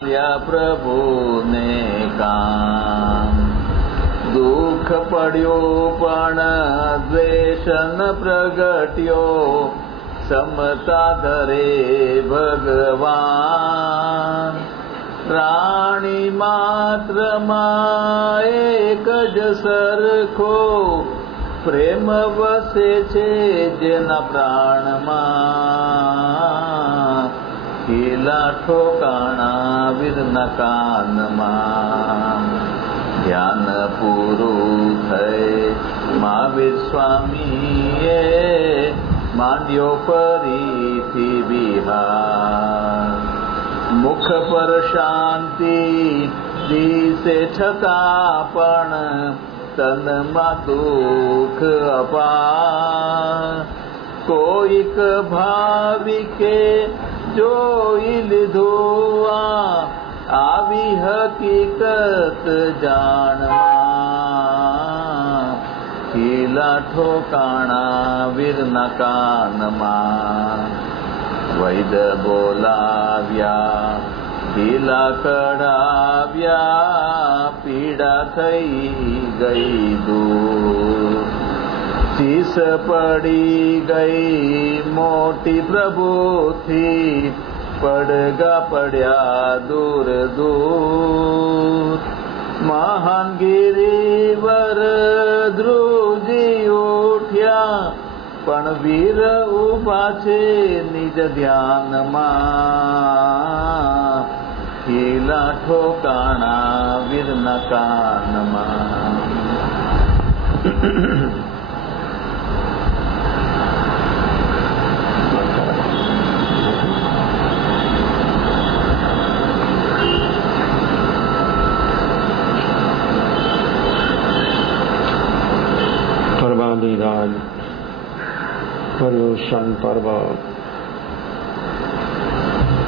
या प्रभु ने काम दुख पड्यो पण द्वेष न प्रगट्यो समता धरे भगवान प्राणी मात्र માં એક જ સરખો પ્રેમ વસે છે જેના પ્રાણમાં ખીલા ઠોકાણા વીરના કાનમાં ધ્યાન પૂરું થઈ મહાવીર સ્વામીએ માંડ્યો ફરીથી વિહાર મુખ પર શાંતિ દિશે છતાં પણ તનમાં દુઃખ અપાર કોઈક ભાવિકે જોઈ લીધું આવી હકીકત જાણમાં ખીલા ઠોકાણા વીરના કાનમાં વૈદ બોલાવ્યા ખીલા કઢાવ્યા પીડા થઈ ગઈ દૂર શીશ પડી ગઈ મોટી પ્રભુથી પડઘા પડ્યા દૂર દૂર મહાન ગિરિવર ધ્રુજી ઉઠ્યા પણ વીર ઉભા છે નિજ ધ્યાનમાં ખીલા ઠોકાણા વીરના કાનમાં पर्वाधिराज पर्युषण पर्व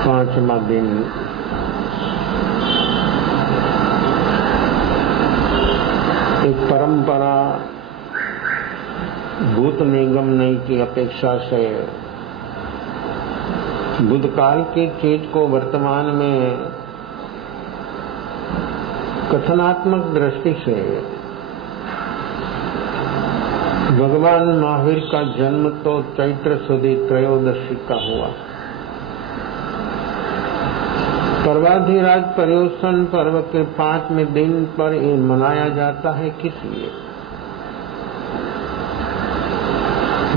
5वां दिन एक परंपरा भूत निगमन की अपेक्षा से भूतकाल की चीज को वर्तमान में कथनात्मक दृष्टि से भगवान महावीर का जन्म तो चैत्र सुदी त्रयोदशी का हुआ। पर्वाधिराज पर्युषण पर्व के 5वें दिन पर ये मनाया जाता है, किस लिए?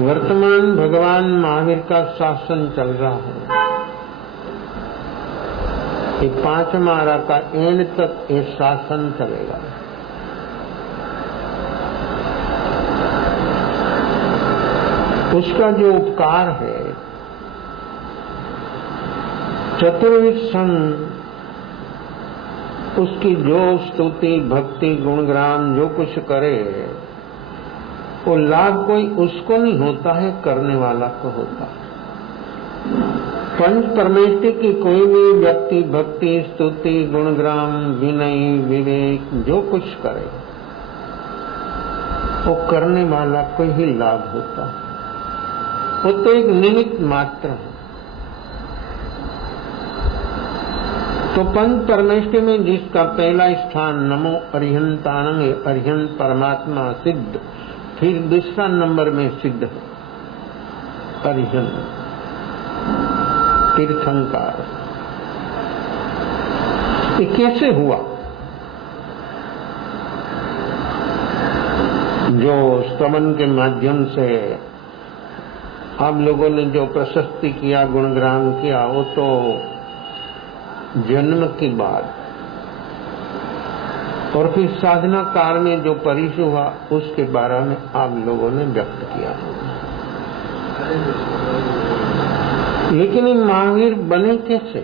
वर्तमान भगवान महावीर का शासन चल रहा है। ये 5 मारा का एंड तक ये शासन चलेगा। उसका जो उपकार है, चतुर्विशन उसकी जो स्तुति भक्ति गुणगान जो कुछ करे वो लाभ कोई उसको नहीं होता है, करने वाला को होता है। पंच परमेष्टि की कोई भी व्यक्ति भक्ति स्तुति गुणगान विनय विवेक जो कुछ करे वो करने वाला को ही लाभ होता है। वो तो एक निमित्त मात्र है। तो पंच परमेष्टि में जिसका पहला स्थान नमो अरिहंतानंग अरिहंत परमात्मा सिद्ध, फिर दूसरा नंबर में सिद्ध है अरिहंत तीर्थंकार। ये कैसे हुआ? जो श्रवण के माध्यम से आप लोगों ने जो प्रशस्ति किया गुणगान किया वो तो जन्म के बाद, और फिर साधना काल में जो परिचय हुआ उसके बारे में आप लोगों ने व्यक्त किया। लेकिन महावीर बने कैसे?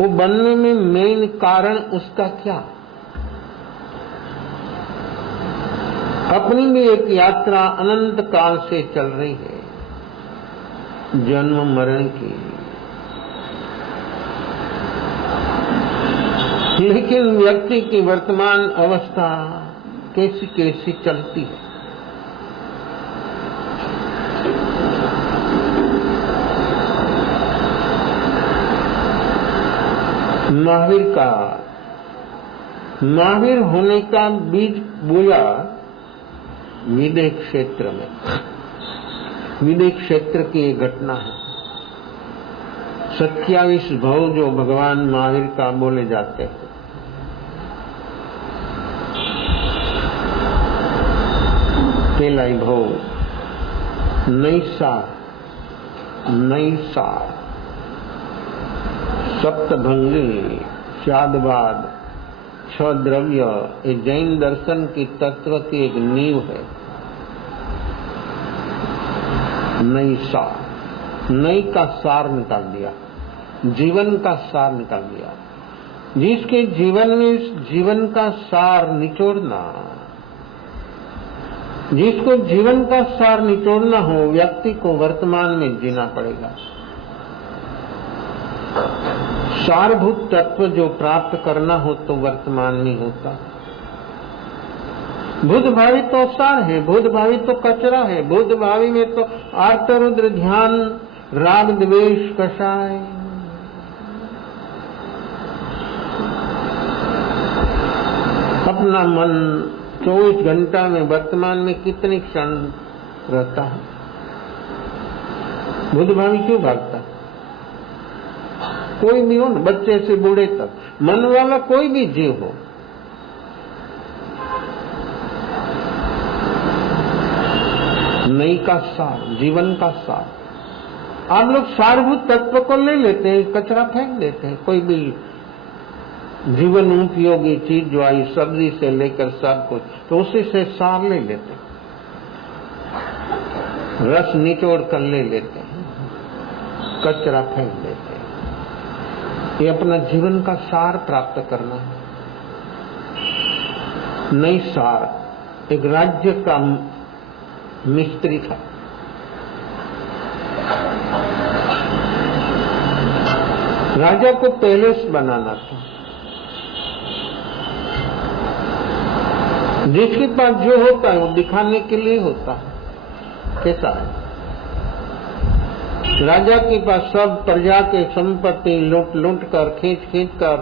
वो बनने में मेन कारण उसका क्या? अपनी भी एक यात्रा अनंत काल से चल रही है, जन्म मरण की। लेकिन व्यक्ति की वर्तमान अवस्था कैसी कैसी चलती है। महावीर होने का बीज बोया विदेह क्षेत्र में। विदेह क्षेत्र की एक घटना है। 27 भव जो भगवान महावीर का बोले जाते हैं। पहला भव नैसार, सप्तभंगी, शादवाद, 6 द्रव्य, ये जैन दर्शन की तत्व की एक नींव है। नई का सार निकाल दिया, जीवन का सार निकाल दिया। जिसके जीवन में जीवन का सार निचोड़ना, जिसको जीवन का सार निचोड़ना हो, व्यक्ति को वर्तमान में जीना पड़ेगा। सारभूत तत्व जो प्राप्त करना हो तो वर्तमान में होता। भूत भावी तो सार है, भूत भावी तो कचरा है। भूत भावी में तो आर्त रुद्र ध्यान, राग द्वेष कषाय। अपना मन 24 घंटा में वर्तमान में कितने क्षण रहता है? भूत भावी क्यों भागता है? कोई भी हो ना, बच्चे से बूढ़े तक, मन वाला कोई भी जीव हो, नई का सार, जीवन का सार। आप लोग सारभूत तत्व को ले लेते हैं, कचरा फेंक देते हैं। कोई भी जीवन उपयोगी चीज जो आई, सब्जी से लेकर सब कुछ, तो उसी से सार ले लेते हैं, रस निचोड़ कर ले लेते हैं, कचरा फेंक देते हैं। ये अपना जीवन का सार प्राप्त करना है। नई सार एक राज्य का मिस्त्री था। राजा को पैलेस बनाना था। जिसके पास जो होता है वो दिखाने के लिए होता है। कैसा है? राजा के पास सब प्रजा के संपत्ति लूट कर, खींच कर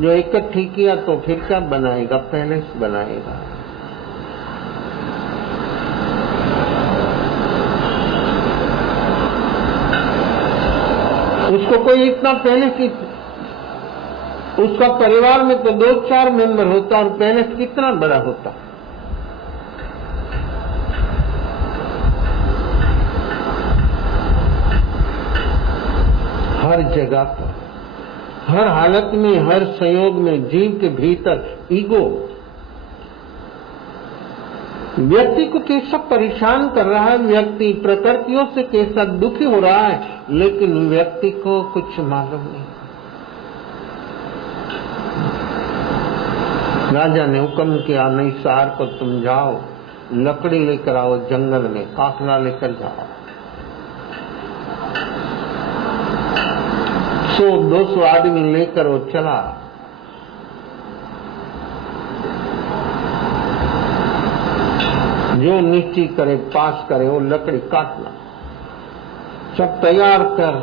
जो इकट्ठी किया, तो फिर क्या बनाएगा? पैलेस बनाएगा। उसको कोई इतना पैलेस, उसका परिवार में तो 2-4 मेंबर होता और पैलेस कितना बड़ा होता। हर जगह पर, हर हालत में, हर संयोग में जीव के भीतर ईगो व्यक्ति को कैसा परेशान कर रहा है, व्यक्ति प्रकृतियों से कैसा दुखी हो रहा है, लेकिन व्यक्ति को कुछ मालूम नहीं। राजा ने हुक्म किया, नई सार को तुम जाओ, लकड़ी लेकर आओ, जंगल में काफला लेकर जाओ। 100-200 आदमी लेकर वो चला। जो निश्चय करे, पास करे, वो लकड़ी काटना, सब तैयार कर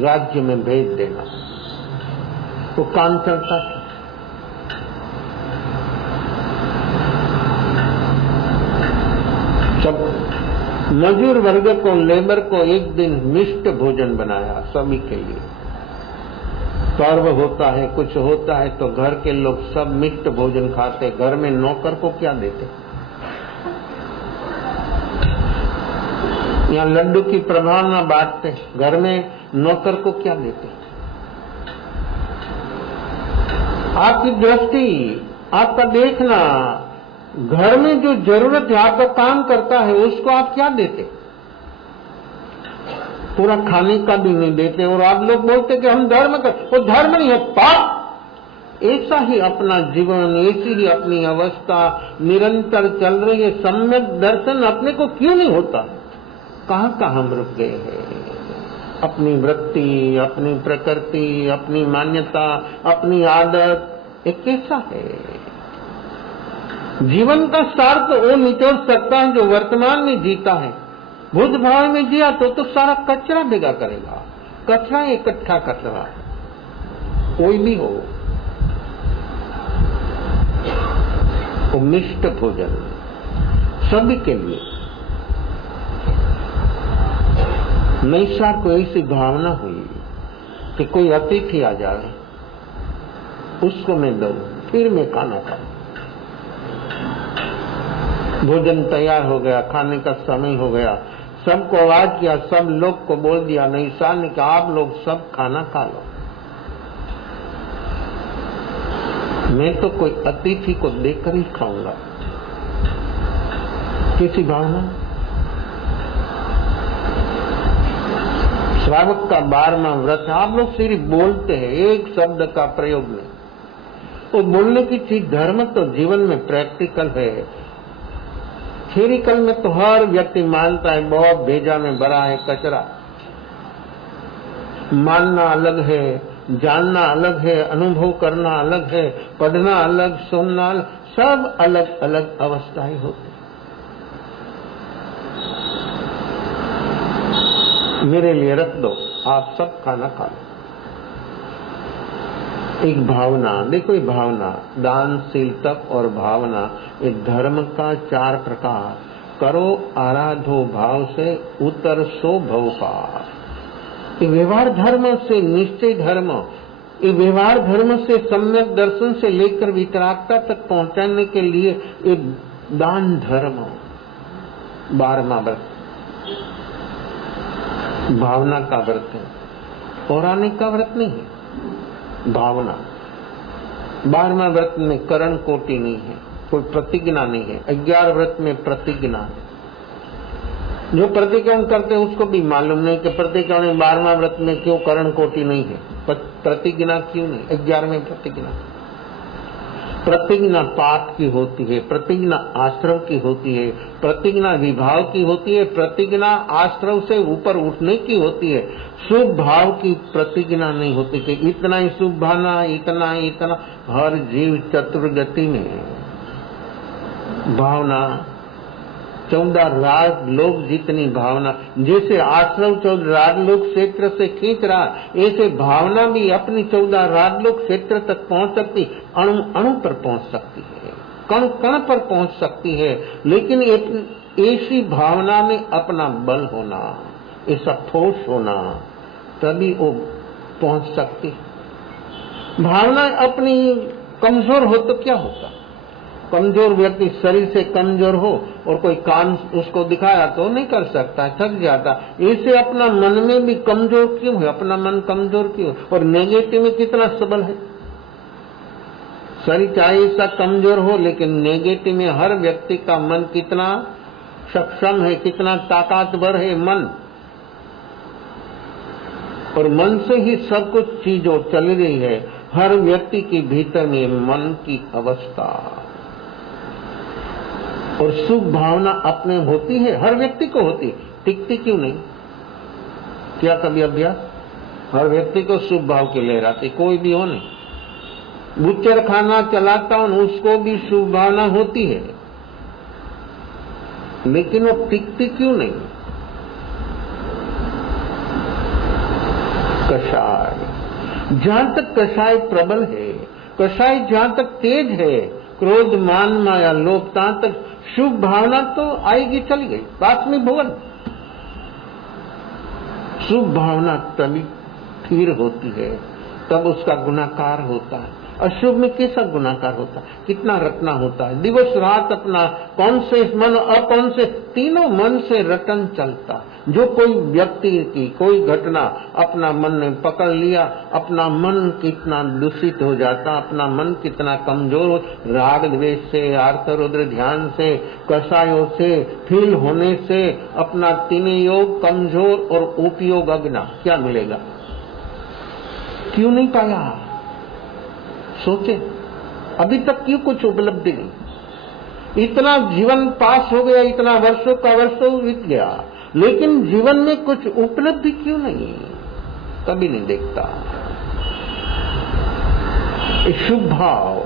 राज्य में भेज देना। तो काम चलता था। सब मजदूर वर्ग को, लेबर को एक दिन मिष्ट भोजन बनाया सभी के लिए। पर्व होता है, कुछ होता है तो घर के लोग सब मिष्ट भोजन खाते। घर में नौकर को क्या देते? यहाँ लड्डू की प्रभावना बांटते, घर में नौकर को क्या देते? आपकी दृष्टि, आपका देखना, घर में जो जरूरत है, आपका काम करता है, उसको आप क्या देते? पूरा खाने का भी नहीं देते। और आप लोग बोलते कि हम धर्म कर, वो धर्म नहीं है, पाप। ऐसा ही अपना जीवन, ऐसी ही अपनी अवस्था निरंतर चल रही है। सम्यक दर्शन अपने को क्यों नहीं होता? कहाँ हम रुक गए हैं? अपनी वृत्ति, अपनी प्रकृति, अपनी मान्यता, अपनी आदत, एक कैसा है? जीवन का सार तो वो निचोड़ सकता है जो वर्तमान में जीता है। भूत भाव में जिया तो सारा कचरा भेगा करेगा। कचरा इकट्ठा कर रहा है, कोई भी हो। वो मिष्ट भोजन सभी के लिए। नैसार को ऐसी भावना हुई कि कोई अतिथि आ जाए, उसको मैं दूं, फिर मैं खाना खाऊं। भोजन तैयार हो गया, खाने का समय हो गया, सबको आवाज किया, सब लोग को बोल दिया, नैसार ने कहा आप लोग सब खाना खा लो, मैं तो कोई अतिथि को देकर ही खाऊंगा। किसी भावना। श्रावक का 12वां व्रत, आप लोग सिर्फ बोलते हैं, एक शब्द का प्रयोग नहीं। वो बोलने की चीज धर्म तो जीवन में प्रैक्टिकल है। थ्योरिकल में तो हर व्यक्ति मानता है बहुत भेजा में भरा है कचरा। मानना अलग है, जानना अलग है, अनुभव करना अलग है, पढ़ना अलग, सुनना अलग, सब अलग अलग अवस्थाएं होती। मेरे लिए रख दो, आप सब खाना खा लो। एक भावना, देखो ये भावना, दानशील तप और भावना, एक धर्म का 4 प्रकार। करो आराधो भाव से उतर सो भव पार। ये व्यवहार धर्म से निश्चय धर्म, ये व्यवहार धर्म से सम्यक दर्शन से लेकर वितरागता तक पहुंचाने के लिए ये दान धर्म। 12वां व्रत भावना का व्रत है, पौराणिक का व्रत नहीं है, भावना। 12वां व्रत में करण कोटि नहीं है, कोई प्रतिज्ञा नहीं है। 11 व्रत में प्रतिज्ञा है। जो प्रतिज्ञा करते हैं उसको भी मालूम नहीं कि प्रतिज्ञा में 12वां व्रत में क्यों करण कोटि नहीं है, प्रतिज्ञा क्यों नहीं। 11वें प्रतिज्ञा, प्रतिज्ञा पाठ की होती है, प्रतिज्ञा आश्रव की होती है, प्रतिज्ञा विभाव की होती है, प्रतिज्ञा आश्रव से ऊपर उठने की होती है। शुभ भाव की प्रतिज्ञा नहीं होती कि इतना ही शुभ भावना, इतना ही इतना। हर जीव चतुर्गति में भावना 14 राज लोग जितनी भावना, जैसे आश्रव 14 राजलोक क्षेत्र से खींच रहा, ऐसे भावना भी अपनी 14 राजलोक क्षेत्र तक पहुंच सकती, अणु अणु पर पहुंच सकती है, कण कण पर पहुंच सकती है। लेकिन ऐसी भावना में अपना बल होना, ऐसा ठोस होना, तभी वो पहुंच सकती। भावना अपनी कमजोर हो तो क्या होता। कमजोर व्यक्ति शरीर से कमजोर हो और कोई काम उसको दिखाया तो नहीं कर सकता, थक जाता। ऐसे अपना मन में भी कमजोर क्यों है, अपना मन कमजोर क्यों, और नेगेटिव में कितना सबल है। शरीर चाहे ऐसा कमजोर हो, लेकिन नेगेटिव में हर व्यक्ति का मन कितना सक्षम है, कितना ताकतवर है मन। और मन से ही सब कुछ चीजों चल रही है। हर व्यक्ति के भीतर में मन की अवस्था और शुभ भावना अपने होती है, हर व्यक्ति को होती, टिकती क्यों नहीं। क्या कभी अभ्यास, हर व्यक्ति को शुभ भाव की लहराती, कोई भी हो नहीं। बुच्चर खाना चलाता हूं, उसको भी शुभ भावना होती है, लेकिन वो टिकती क्यों नहीं। कषाय, जहां तक कषाय प्रबल है, कषाय जहां तक तेज है, क्रोध मान माया लोभ, तहां तक शुभ भावना तो आएगी, चली गई, पास में भवन। शुभ भावना तभी स्थिर होती है, तब उसका गुणाकार होता है। अशुभ में कैसा गुणाकार होता है, कितना रटना होता है। दिवस रात अपना कौन से मन और कौन से तीनों मन से रटन चलता। जो कोई व्यक्ति की कोई घटना अपना मन ने पकड़ लिया, अपना मन कितना दूषित हो जाता, अपना मन कितना कमजोर हो, राग द्वेष से, आर्त रुद्र ध्यान से, कषायों से, फील होने से अपना तीनों योग कमजोर और उपयोग अग्ना, क्या मिलेगा। क्यों नहीं पाया, सोचे अभी तक क्यों कुछ उपलब्धि नहीं। इतना जीवन पास हो गया, इतना वर्षों का वर्षों बीत गया, लेकिन जीवन में कुछ उपलब्धि क्यों नहीं, कभी नहीं देखता। शुभ भाव,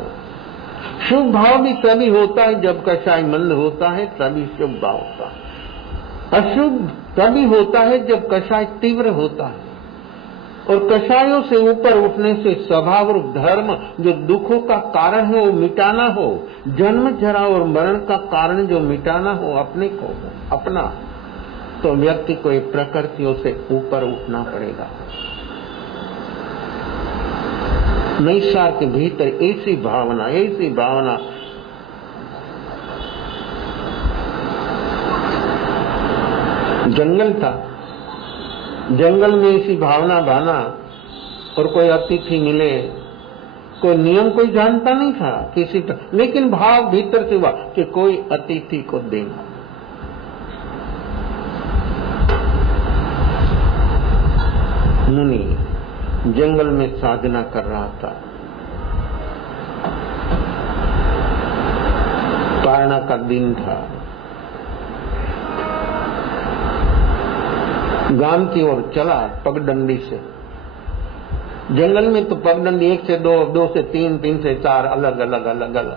शुभ भाव भी तभी होता है जब कषाय मंद होता है, तभी शुभ भाव होता है। अशुभ तभी होता है जब कषाय तीव्र होता है। और कषायों से ऊपर उठने से स्वभाव और धर्म जो दुखों का कारण है वो मिटाना हो, जन्म जरा और मरण का कारण जो मिटाना हो अपने को अपना, तो व्यक्ति को ये प्रकृतियों से ऊपर उठना पड़ेगा। नैसार के भीतर ऐसी भावना जंगल था, जंगल में ऐसी भावना भाना, और कोई अतिथि मिले, कोई नियम कोई जानता नहीं था किसी तरह, लेकिन भाव भीतर से हुआ कि कोई अतिथि को देना। मुनि जंगल में साधना कर रहा था, पारणा का दिन था, गांव की ओर चला पगडंडी से। जंगल में तो पगडंडी 1 से 2, 2 से 3, 3 से 4 अलग अलग।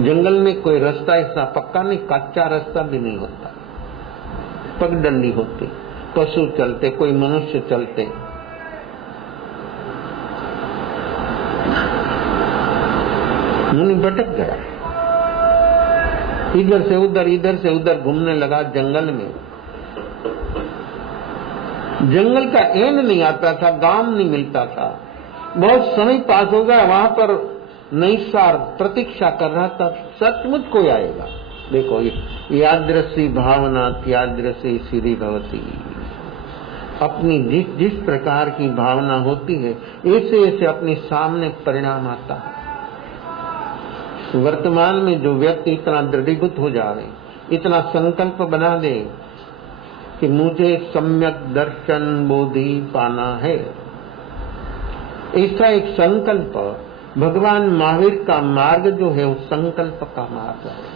जंगल में कोई रास्ता ऐसा पक्का नहीं, कच्चा रास्ता भी नहीं होता, पगडंडी होती, पशु चलते, कोई मनुष्य चलते। मुनि भटक गया, इधर से उधर घूमने लगा जंगल में। जंगल का एंड नहीं आता था, गांव नहीं मिलता था। बहुत समय पास हो गया, वहां पर नैसार प्रतीक्षा कर रहा था, सचमुच कोई आएगा। देखो यादृशी भावना त्यादृशी सिद्धि भवती। अपनी जिस प्रकार की भावना होती है ऐसे अपने सामने परिणाम आता है। वर्तमान में जो व्यक्ति इतना दृढ़ीभूत हो जाए, इतना संकल्प बना दे कि मुझे सम्यक दर्शन बोधि पाना है, ऐसा एक संकल्प, भगवान महावीर का मार्ग जो है वो संकल्प का मार्ग है।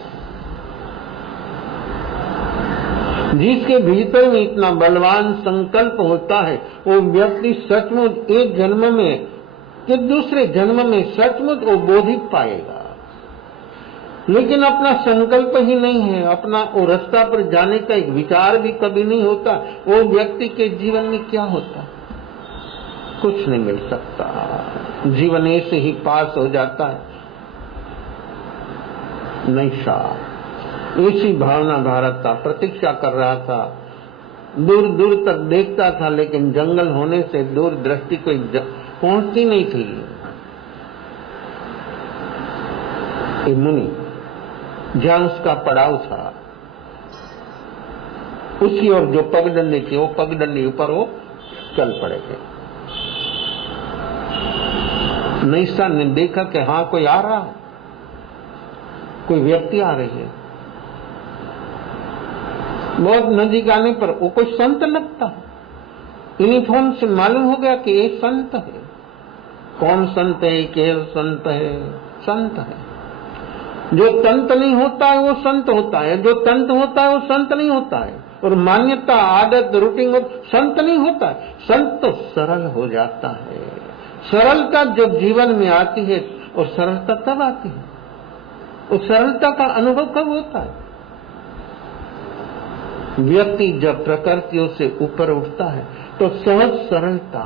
जिसके भीतर में इतना बलवान संकल्प होता है वो व्यक्ति सचमुच एक जन्म में कि दूसरे जन्म में सचमुच वो बोधि पाएगा। लेकिन अपना संकल्प ही नहीं है, अपना वो रास्ता पर जाने का एक विचार भी कभी नहीं होता, वो व्यक्ति के जीवन में क्या होता? कुछ नहीं मिल सकता, जीवन ऐसे ही पास हो जाता है। नैसार ऐसी भावना भारत था, प्रतीक्षा कर रहा था, दूर दूर तक देखता था, लेकिन जंगल होने से दूर दृष्टि कोई पहुंचती नहीं थी। ये मुनि जहां उसका पड़ाव था उसकी ओर जो पगडंडी थी वो पगडंडी ऊपर वो चल पड़े थे। नैसार ने देखा कि हाँ कोई आ रहा है, कोई व्यक्ति आ रही है। बहुत नजीक आने पर वो कोई संत लगता है, यूनिफॉर्म से मालूम हो गया कि ये संत है। कौन संत है? केवल संत है, संत है। जो तंत नहीं होता है वो संत होता है, जो तंत होता है वो संत नहीं होता है। और मान्यता आदत रूटीन संत नहीं होता है। संत तो सरल हो जाता है। सरलता जब जीवन में आती है और सरलता तब आती है, उस सरलता का अनुभव कब होता है? व्यक्ति जब प्रकृतियों से ऊपर उठता है तो सहज सरलता,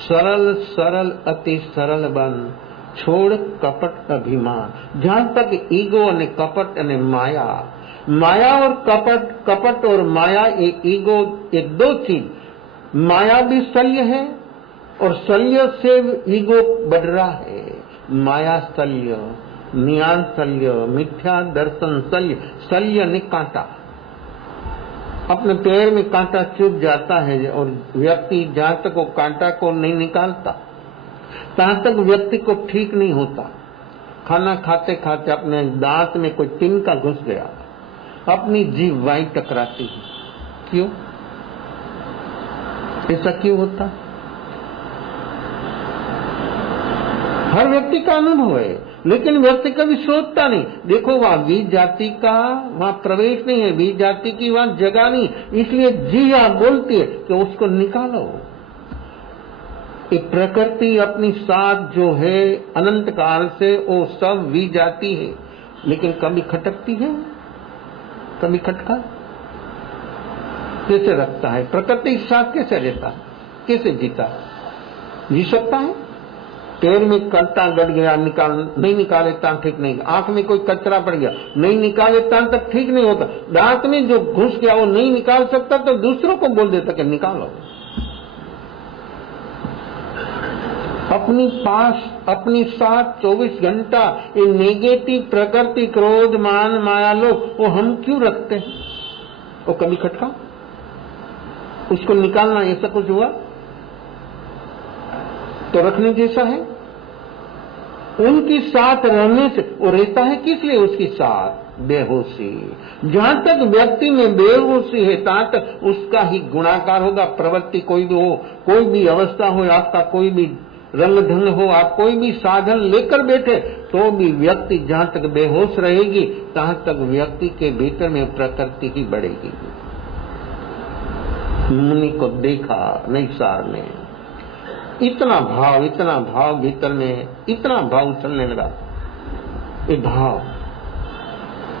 सरल सरल अति सरल बन, छोड़ कपट अभिमान। जहां तक ईगो ने कपट ने माया, माया और कपट, कपट और माया, एक ईगो, एक दो चीज। माया भी शल्य है और शल्य से ईगो बढ़ रहा है। माया शल्य, ज्ञान शल्य, मिथ्या दर्शन शल्य। शल्य ने कांटा, अपने पैर में कांटा चुभ जाता है और व्यक्ति जहां तक वो कांटा को नहीं निकालता तहां तक व्यक्ति को ठीक नहीं होता। खाना खाते खाते अपने दांत में कोई तिनका घुस गया, अपनी जीभ वहीं टकराती है। क्यों? ऐसा क्यों होता? हर व्यक्ति का अनुभव है, लेकिन व्यक्ति कभी सोचता नहीं। देखो वहां बीज जाति का वहां प्रवेश नहीं है, बीज जाति की वहां जगह नहीं, इसलिए जिया बोलती है कि उसको निकालो। ये प्रकृति अपनी साथ जो है अनंत काल से वो सब वी जाती है, लेकिन कभी खटकती है, कभी खटका। कैसे रखता है, प्रकृति के साथ कैसे रहता है, कैसे जीता, जी सकता है? पैर में कट्टा गड़ गया, नहीं निकाले तान ठीक नहीं, आंख में कोई कचरा पड़ गया नहीं निकाले तान तक ठीक नहीं होता, दांत में जो घुस गया वो नहीं निकाल सकता तो दूसरों को बोल देता कि निकालो। अपनी पास अपनी साथ 24 घंटा ये नेगेटिव प्रकृति, क्रोध, मान, माया, लोभ वो हम क्यों रखते हैं? वो कभी खटका उसको निकालना ऐसा कुछ हुआ तो रखने जैसा है। उनकी साथ रहने से वो रहता है किस लिए? उसकी साथ बेहोशी। जहां तक व्यक्ति में बेहोशी है तहां तक उसका ही गुणाकार होगा। प्रवृत्ति कोई भी हो, कोई भी अवस्था हो, आपका कोई भी रंग ढंग हो, आप कोई भी साधन लेकर बैठे तो भी व्यक्ति जहां तक बेहोश रहेगी तहां तक व्यक्ति के भीतर में प्रकृति ही बढ़ेगी। मुनि को देखा नैसार ने, इतना भाव भीतर में, इतना भाव चलने लगा। ये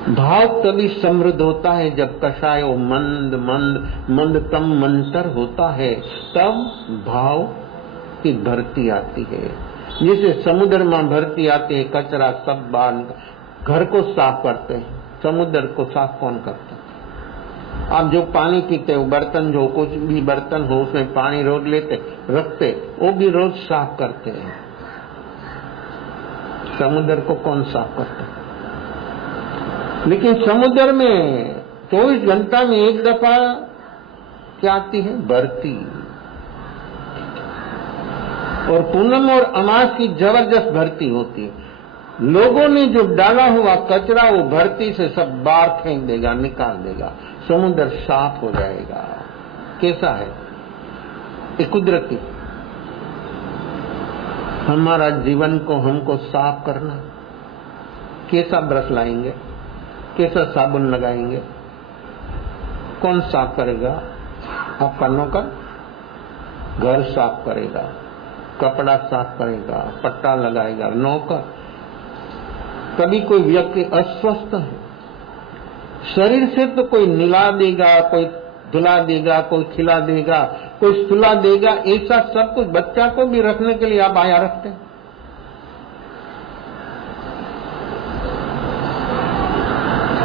भाव तभी समृद्ध होता है जब कषाय मंद मंद मंदतम मंतर होता है, तब भाव की भरती आती है। जैसे समुद्र में भरती आती है, कचरा सब बाहर, घर को साफ करते हैं, समुद्र को साफ कौन करता है? आप जो पानी पीते हो, बर्तन, जो कुछ भी बर्तन हो उसमें पानी रोज लेते रखते, वो भी रोज साफ करते हैं। समुद्र को कौन साफ करता है? लेकिन समुद्र में 24 घंटा में एक दफा क्या आती है? भरती। और पूनम और अमास की जबरदस्त भरती होती है। लोगों ने जो डाला हुआ कचरा वो भरती से सब बाहर फेंक देगा, निकाल देगा, समुद्र साफ हो जाएगा। कैसा है? ये कुदरती। हमारा जीवन को हमको साफ करना, कैसा ब्रश लाएंगे, कैसा साबुन लगाएंगे, कौन साफ करेगा? आपका नौकर घर साफ करेगा, कपड़ा साफ करेगा, पट्टा लगाएगा नौकर। कभी कोई व्यक्ति अस्वस्थ है, शरीर से तो कोई निला देगा, कोई धुला देगा, कोई खिला देगा, कोई सुला देगा, ऐसा सब कुछ बच्चा को भी रखने के लिए आप आया रखते हैं।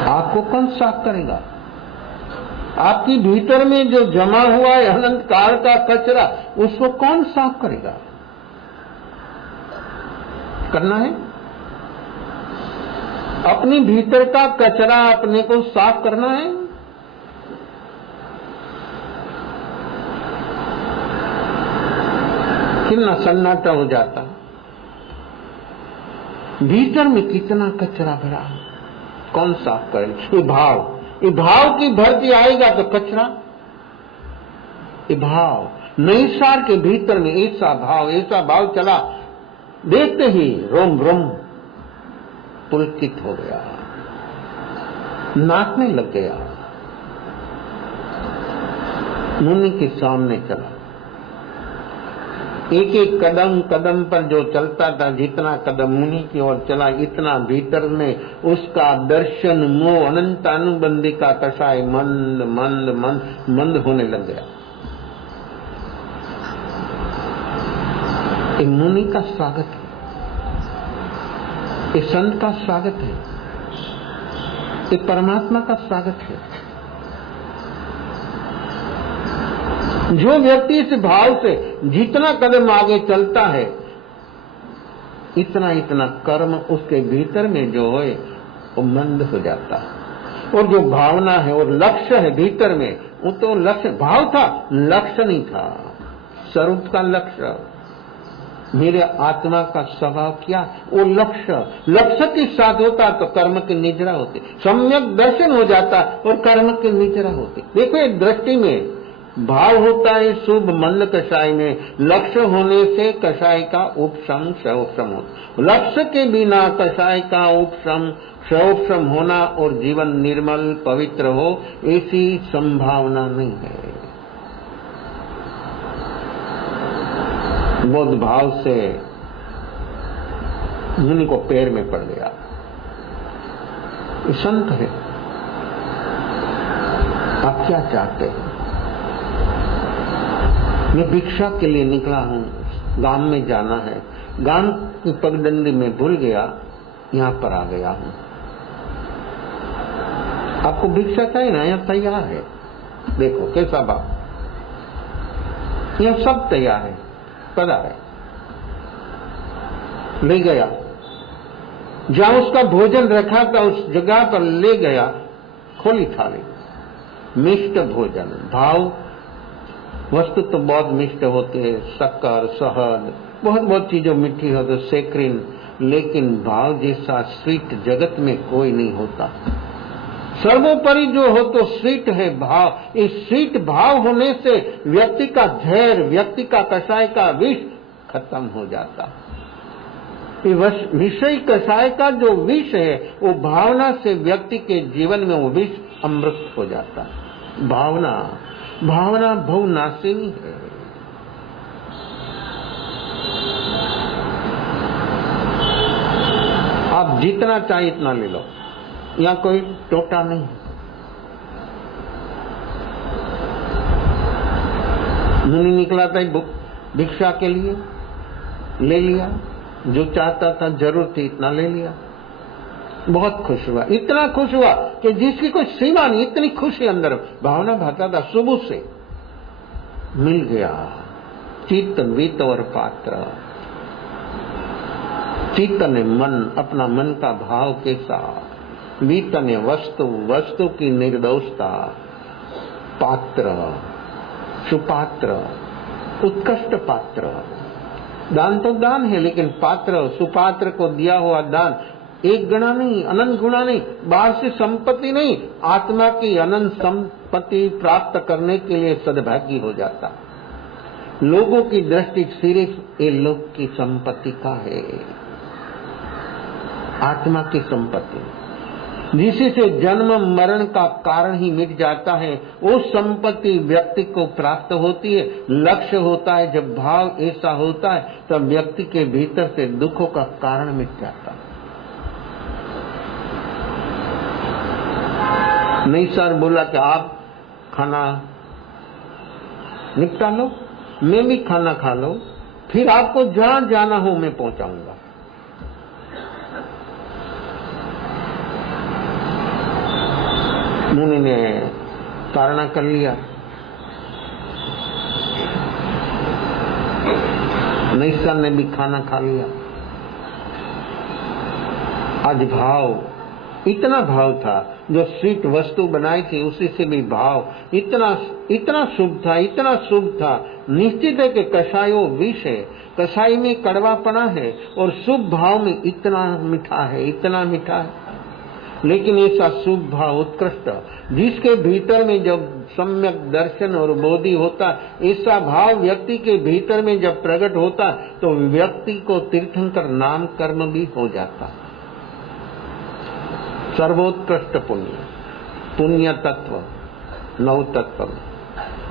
आपको कौन साफ करेगा? आपकी भीतर में जो जमा हुआ है अनंत काल का कचरा, उसको कौन साफ करेगा? करना है अपनी भीतर का कचरा, अपने को साफ करना है। कितना सन्नाटा हो जाता, भीतर में कितना कचरा भरा, कौन साफ करे? ये भाव की भरती आएगा तो कचरा, ये भाव नैसार के भीतर में ऐसा भाव चला, देखते ही रोम रोम पुलकित हो गया, नाचने लग गया। मुनि के सामने चला, एक एक कदम कदम पर जो चलता था, जितना कदम मुनि की ओर चला, इतना भीतर में उसका दर्शन मोह अनंत अनुबंधी का कषाय मंद मंद मंद मंद होने लग गया। ये मुनि का स्वागत है, ये संत का स्वागत है, ये परमात्मा का स्वागत है। जो व्यक्ति इस भाव से जितना कदम आगे चलता है, इतना इतना कर्म उसके भीतर में जो है वो मंद हो जाता है। और जो भावना है और लक्ष्य है भीतर में, वो तो लक्ष्य भाव था, लक्ष्य नहीं था। स्वरूप का लक्ष्य, मेरे आत्मा का स्वभाव क्या, वो लक्ष्य के साथ होता तो कर्म की निजरा होती, सम्यक दर्शन हो जाता और कर्म की निजरा होती। देखो एक दृष्टि में भाव होता है शुभ मंद कषाय में, लक्ष्य होने से कषाय का उपशम क्षयोपशम होता। लक्ष्य के बिना कषाय का उपशम क्षयोपशम होना और जीवन निर्मल पवित्र हो, ऐसी संभावना नहीं है। बोध भाव से मुनि को पैर में पड़ गया। संत है, आप क्या चाहते हैं? मैं भिक्षा के लिए निकला हूँ, गांव में जाना है, गांव की पगडंडी में भूल गया, यहाँ पर आ गया हूँ। आपको भिक्षा चाहिए ना, यहाँ तैयार है। देखो कैसा भाव, यहाँ सब तैयार है, पता है। ले गया, जहां उसका भोजन रखा था उस जगह पर ले गया, खोली थाली, मिष्ट भोजन। भाव वस्तु तो बहुत मिष्ट होते हैं, शक्कर, शहद, बहुत चीजें मीठी होती, सेक्रिन, लेकिन भाव जैसा स्वीट जगत में कोई नहीं होता। सर्वोपरि जो हो तो स्वीट है भाव। इस स्वीट भाव होने से व्यक्ति का जहर, व्यक्ति का कषाय का विष खत्म हो जाता। विषय कषाय का जो विष है वो भावना से व्यक्ति के जीवन में वो विष अमृत हो जाता। भावना भवनाशिनी है। आप जितना चाहिए इतना ले लो, यहाँ कोई टोटा नहीं। मुनि निकला था भिक्षा के लिए, ले लिया, जो चाहता था जरूर थी इतना ले लिया। बहुत खुश हुआ, इतना खुश हुआ कि जिसकी कोई सीमा नहीं, इतनी खुशी अंदर। भावना भाता था सुबह से मिल गया। चित्त वित्त और पात्र, चित्त ने मन, अपना मन का भाव कैसा, वित्त ने वस्तु की निर्दोषता, पात्र सुपात्र, उत्कृष्ट पात्र। दान तो दान है, लेकिन पात्र सुपात्र को दिया हुआ दान एक गुना नहीं, अनंत गुना नहीं, बाहर से संपत्ति नहीं, आत्मा की अनंत संपत्ति प्राप्त करने के लिए सद्भागी हो जाता। लोगों की दृष्टि सिर्फ ये लोग की संपत्ति का है, आत्मा की संपत्ति जिसी से जन्म मरण का कारण ही मिट जाता है, वो संपत्ति व्यक्ति को प्राप्त होती है। लक्ष्य होता है, जब भाव ऐसा होता है तब व्यक्ति के भीतर से दुखों का कारण मिट जाता है। नहीं सर बोला कि आप खाना निपटा लो, मैं भी खाना खा लो, फिर आपको जहां जाना हो मैं पहुंचाऊंगा। मुनि ने तारणा कर लिया। नैसा ने भी खाना खा लिया। आज भाव, इतना भाव था, जो स्वीट वस्तु बनाई थी उसी से भी भाव इतना शुभ था, इतना शुभ था। निश्चित है कि कषायो विष है, कषाई में कड़वापना है, और शुभ भाव में इतना मीठा है, इतना मीठा है। लेकिन ऐसा शुभ भाव उत्कृष्ट, जिसके भीतर में जब सम्यक दर्शन और बोधि होता, ऐसा भाव व्यक्ति के भीतर में जब प्रकट होता तो व्यक्ति को तीर्थंकर नाम कर्म भी हो जाता। सर्वोत्कृष्ट पुण्य, पुण्य तत्व 9 तत्व,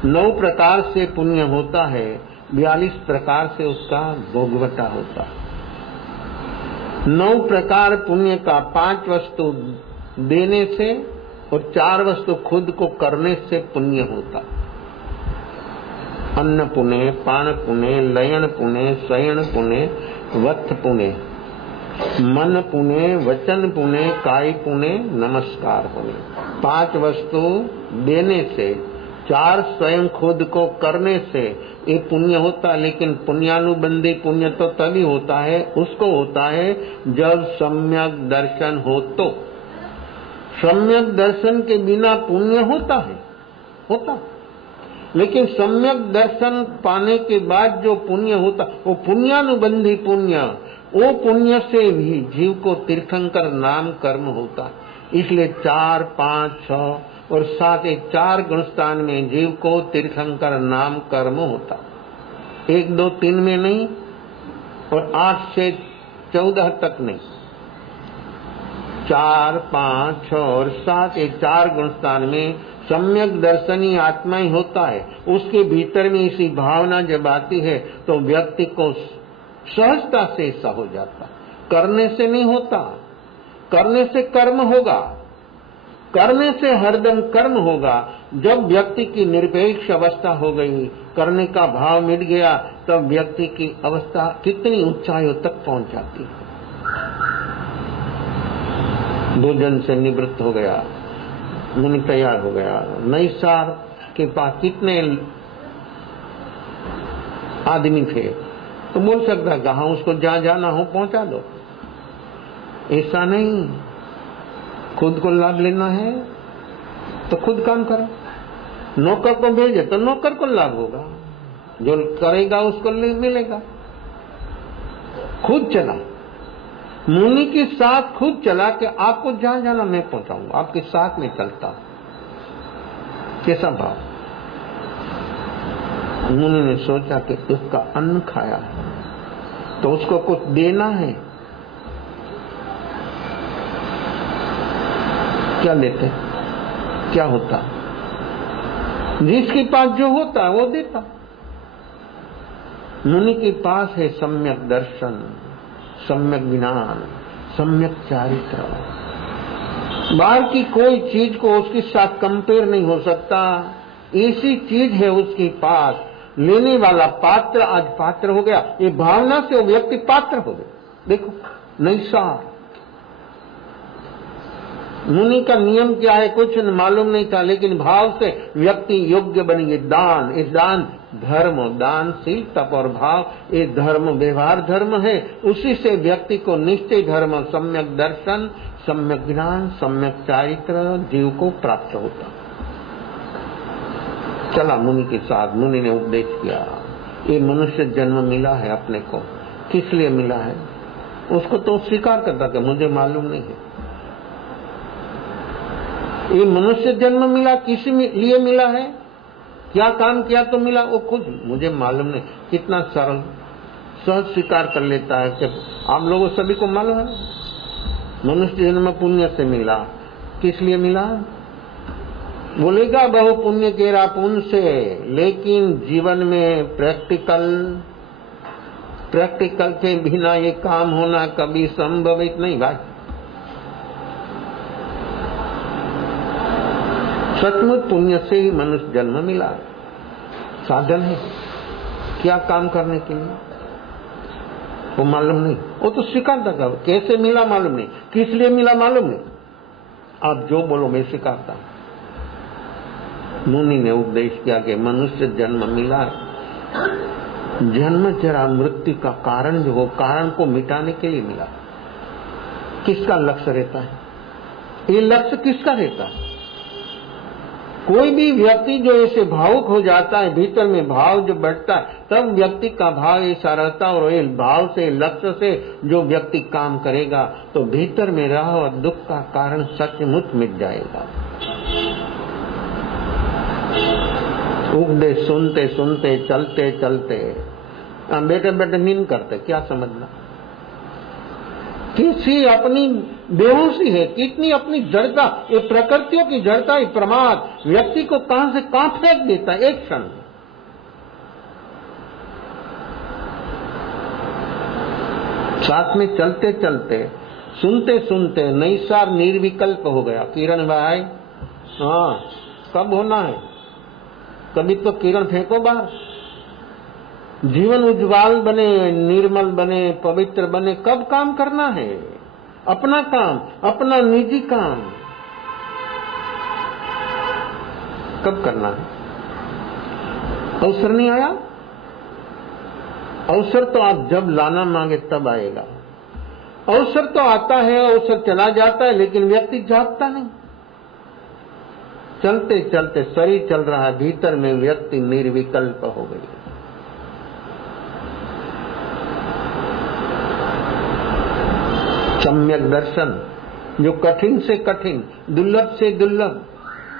9 प्रकार से पुण्य होता है, 42 प्रकार से उसका भोगवटा होता। 9 प्रकार पुण्य का 5 वस्तु देने से और 4 वस्तु खुद को करने से पुण्य होता। अन्न पुण्य, पान पुण्य, लयन पुण्य, शयन पुण्य, वत्थ पुण्य, मन पुण्य, वचन पुण्य, काय पुण्य, नमस्कार पुण्य। 5 वस्तु देने से, 4 स्वयं खुद को करने से ये पुण्य होता। लेकिन पुण्यानुबंधी पुण्य तो तभी होता है, उसको होता है जब सम्यक दर्शन हो। तो सम्यक दर्शन के बिना पुण्य होता है, लेकिन सम्यक दर्शन पाने के बाद जो पुण्य होता वो पुण्यानुबंधी पुण्य, वो पुण्य से भी जीव को तीर्थंकर नाम कर्म होता। इसलिए 4, 5, 6 और 7 4 गुणस्थान में जीव को तीर्थंकर नाम कर्म होता। 1, 2, 3 में नहीं और 8 से 14 तक नहीं। 4, 5, 6 और 7 4 गुणस्थान में सम्यक दर्शनी आत्मा ही होता है। उसके भीतर में इसी भावना जब आती है तो व्यक्ति को सहजता से ऐसा हो जाता। करने से नहीं होता, करने से कर्म होगा, करने से हरदम कर्म होगा। जब व्यक्ति की निरपेक्ष अवस्था हो गई, करने का भाव मिट गया, तब व्यक्ति की अवस्था कितनी ऊंचाइयों तक पहुंच जाती है। भोजन से निवृत्त हो गया, मुनि तैयार हो गया, नैसार के पास कितने आदमी थे, तो बोल सकता है हाँ उसको जहां जाना हो पहुंचा दो। ऐसा नहीं, खुद को लाभ लेना है तो खुद काम करो। नौकर को भेजे तो नौकर को लाभ होगा, जो करेगा उसको मिलेगा। खुद चला, मुनि के साथ खुद चला कि आपको जहां जाना मैं पहुंचाऊंगा, आपके साथ में चलता। कैसा भाव? मुनि ने सोचा कि उसका अन्न खाया है तो उसको कुछ देना है। क्या देते, क्या होता? जिसके पास जो होता है वो देता। मुनि के पास है सम्यक दर्शन, सम्यक ज्ञान, सम्यक चारित्र। बाहर की कोई चीज को उसके साथ कंपेयर नहीं हो सकता। ऐसी चीज है उसके पास। लेने वाला पात्र आज पात्र हो गया, ये भावना से वो व्यक्ति पात्र हो गया। देखो नैसार मुनि का नियम क्या है कुछ मालूम नहीं था, लेकिन भाव से व्यक्ति योग्य बन गए। दान, इस दान धर्म, दानशील तप और भाव, ये धर्म व्यवहार धर्म है। उसी से व्यक्ति को निश्चय धर्म, सम्यक दर्शन, सम्यक ज्ञान, सम्यक चारित्र जीव को प्राप्त होता। चला मुनि के साथ, मुनि ने उपदेश किया। ये मनुष्य जन्म मिला है अपने को, किस लिए मिला है? उसको तो स्वीकार करता कि मुझे मालूम नहीं है। ये मनुष्य जन्म मिला किस लिए मिला है, क्या काम किया तो मिला, वो खुद मुझे मालूम नहीं। कितना सरल सहज स्वीकार कर लेता है कि आप लोगों सभी को मालूम है मनुष्य जन्म पुण्य से मिला। किस लिए मिला? बोलेगा बहु पुण्य केरा पुण्य से, लेकिन जीवन में प्रैक्टिकल के बिना ये काम होना कभी संभवित नहीं भाई। सचमुच पुण्य से ही मनुष्य जन्म मिला। साधन है क्या काम करने के लिए वो मालूम नहीं। वो तो स्वीकारता था, कैसे मिला मालूम नहीं, किस लिए मिला मालूम नहीं। आप जो बोलो मैं स्वीकारता। मुनि ने उपदेश किया कि मनुष्य जन्म मिला, जन्म जरा मृत्यु का कारण जो हो, कारण को मिटाने के लिए मिला। किसका लक्ष्य रहता है? ये लक्ष्य किसका रहता है? कोई भी व्यक्ति जो ऐसे भावुक हो जाता है, भीतर में भाव जो बढ़ता है, तब व्यक्ति का भाव ऐसा रहता है। और भाव से, लक्ष्य से जो व्यक्ति काम करेगा तो भीतर में राह और दुख का कारण सचमुच मिट जाएगा। उपदेश सुनते सुनते, चलते चलते, बैठे बैठे नींद करते, क्या समझना। किसी अपनी बेहोशी है, कितनी अपनी जड़ता, ये प्रकृतियों की जड़ता, ये प्रमाद व्यक्ति को कहां से कहां फेंक देता है एक क्षण में। साथ में चलते चलते, सुनते सुनते नैसार निर्विकल्प हो गया। किरण भाई, हाँ कब होना है? कभी तो किरण फेंको बाहर। जीवन उज्ज्वल बने, निर्मल बने, पवित्र बने, कब काम करना है? अपना काम, अपना निजी काम कब करना है? अवसर नहीं आया? अवसर तो आप जब लाना मांगे तब आएगा। अवसर तो आता है, अवसर चला जाता है, लेकिन व्यक्ति जागता नहीं। चलते चलते शरीर चल रहा है, भीतर में व्यक्ति निर्विकल्प हो गई। सम्यक दर्शन, जो कठिन से कठिन, दुर्लभ से दुर्लभ,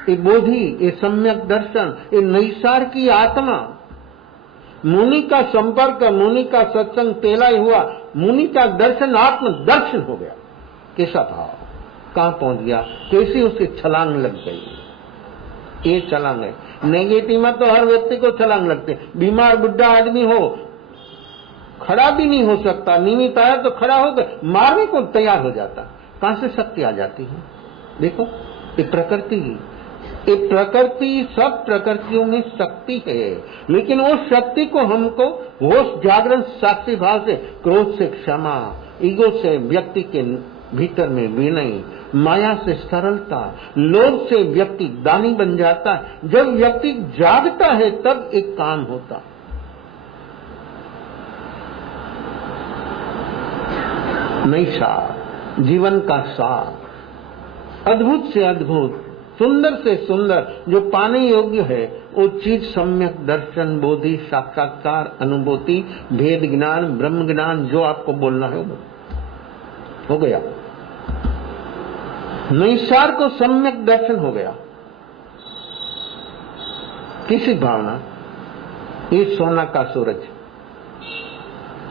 ये बोधि, ये सम्यक दर्शन, ये नैसार की आत्मा। मुनि का संपर्क, मुनि का सत्संग तेला ही हुआ, मुनि का दर्शन आत्म दर्शन हो गया। कैसा भाव, कहां पहुंच गया, कैसी उसकी छलांग लग गई। ये छलांग है। नेगेटिव में तो हर व्यक्ति को छलांग लगती है। बीमार बुढ़ा आदमी हो, खड़ा भी नहीं हो सकता, नियमित आया तो खड़ा होकर मारने को तैयार हो जाता। कहां से शक्ति आ जाती है? देखो ये प्रकृति सब प्रकृतियों में शक्ति है, लेकिन वो शक्ति को हमको होश जागरण साक्षी भाव से, क्रोध से क्षमा, ईगो से व्यक्ति के भीतर में विनय, माया से सरलता, लोभ से व्यक्ति दानी बन जाता है। जब व्यक्ति जागता है तब एक काम होता। नई सार, जीवन का सार, अद्भुत से अद्भुत, सुंदर से सुंदर, जो पाने योग्य है वो चीज सम्यक दर्शन, बोधि, साक्षात्कार, अनुभूति, भेद ज्ञान, ब्रह्म ज्ञान, जो आपको बोलना है वो हो गया। नैसार को सम्यक दर्शन हो गया। किसी भावना, ये सोना का सूरज,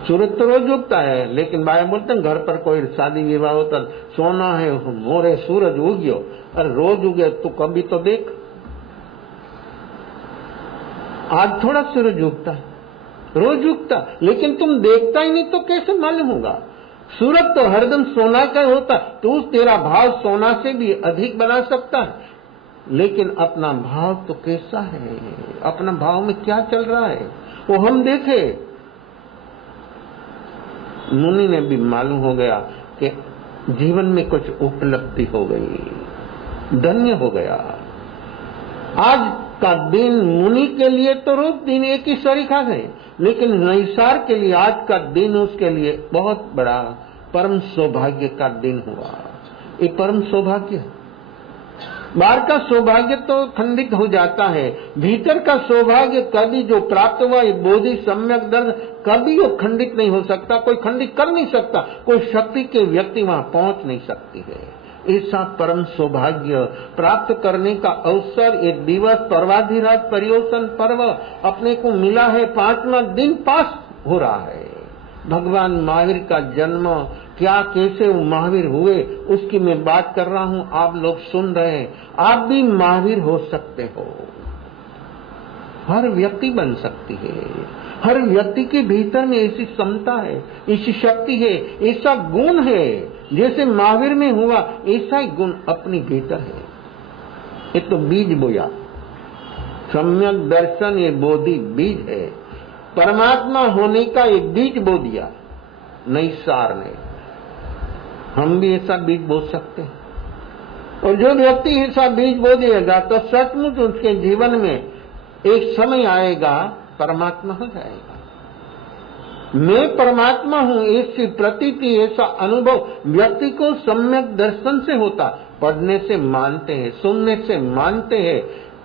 सूरज तो रोज उगता है, लेकिन भाई बोलते हैं घर पर कोई शादी विवाह होता, सोना है मोरे सूरज उगियो। अरे रोज उगे तो कभी तो देख, आज थोड़ा सूरज उगता है, रोज उगता, लेकिन तुम देखता ही नहीं तो कैसे मालूम होगा। सूरज तो हरदम सोना का होता, तू तेरा भाव सोना से भी अधिक बना सकता है, लेकिन अपना भाव तो कैसा है, अपना भाव में क्या चल रहा है वो हम देखे। मुनि ने भी मालूम हो गया कि जीवन में कुछ उपलब्धि हो गई, धन्य हो गया। आज का दिन मुनि के लिए तो रोज दिन एक ही सरीखा है, लेकिन नैसार के लिए आज का दिन उसके लिए बहुत बड़ा परम सौभाग्य का दिन हुआ। ये परम सौभाग्य है। बाहर का सौभाग्य तो खंडित हो जाता है, भीतर का सौभाग्य कभी जो प्राप्त हुआ, ये बोधि सम्यक दर्शन, कभी वो खंडित नहीं हो सकता, कोई खंडित कर नहीं सकता, कोई शक्ति के व्यक्ति वहां पहुंच नहीं सकती है। ऐसा परम सौभाग्य प्राप्त करने का अवसर, ये दिवस पर्वाधिराज पर्योसन पर्व अपने को मिला है। 5वां दिन पास हो रहा है। भगवान महावीर का जन्म, क्या कैसे वो महावीर हुए उसकी मैं बात कर रहा हूँ, आप लोग सुन रहे हैं। आप भी महावीर हो सकते हो, हर व्यक्ति बन सकती है। हर व्यक्ति के भीतर में ऐसी क्षमता है, ऐसी शक्ति है, ऐसा गुण है, जैसे महावीर में हुआ ऐसा ही गुण अपनी भीतर है। ये तो बीज बोया, सम्यक दर्शन, ये बोधि बीज है। परमात्मा होने का ये बीज बो दिया नैसार ने। हम भी ऐसा बीज बो सकते हैं, और जो व्यक्ति ऐसा बीज बो देगा तो सचमुच उसके जीवन में एक समय आएगा परमात्मा हो जाएगा। मैं परमात्मा हूँ ऐसी प्रतीति, ऐसा अनुभव व्यक्ति को सम्यक दर्शन से होता। पढ़ने से मानते हैं, सुनने से मानते हैं,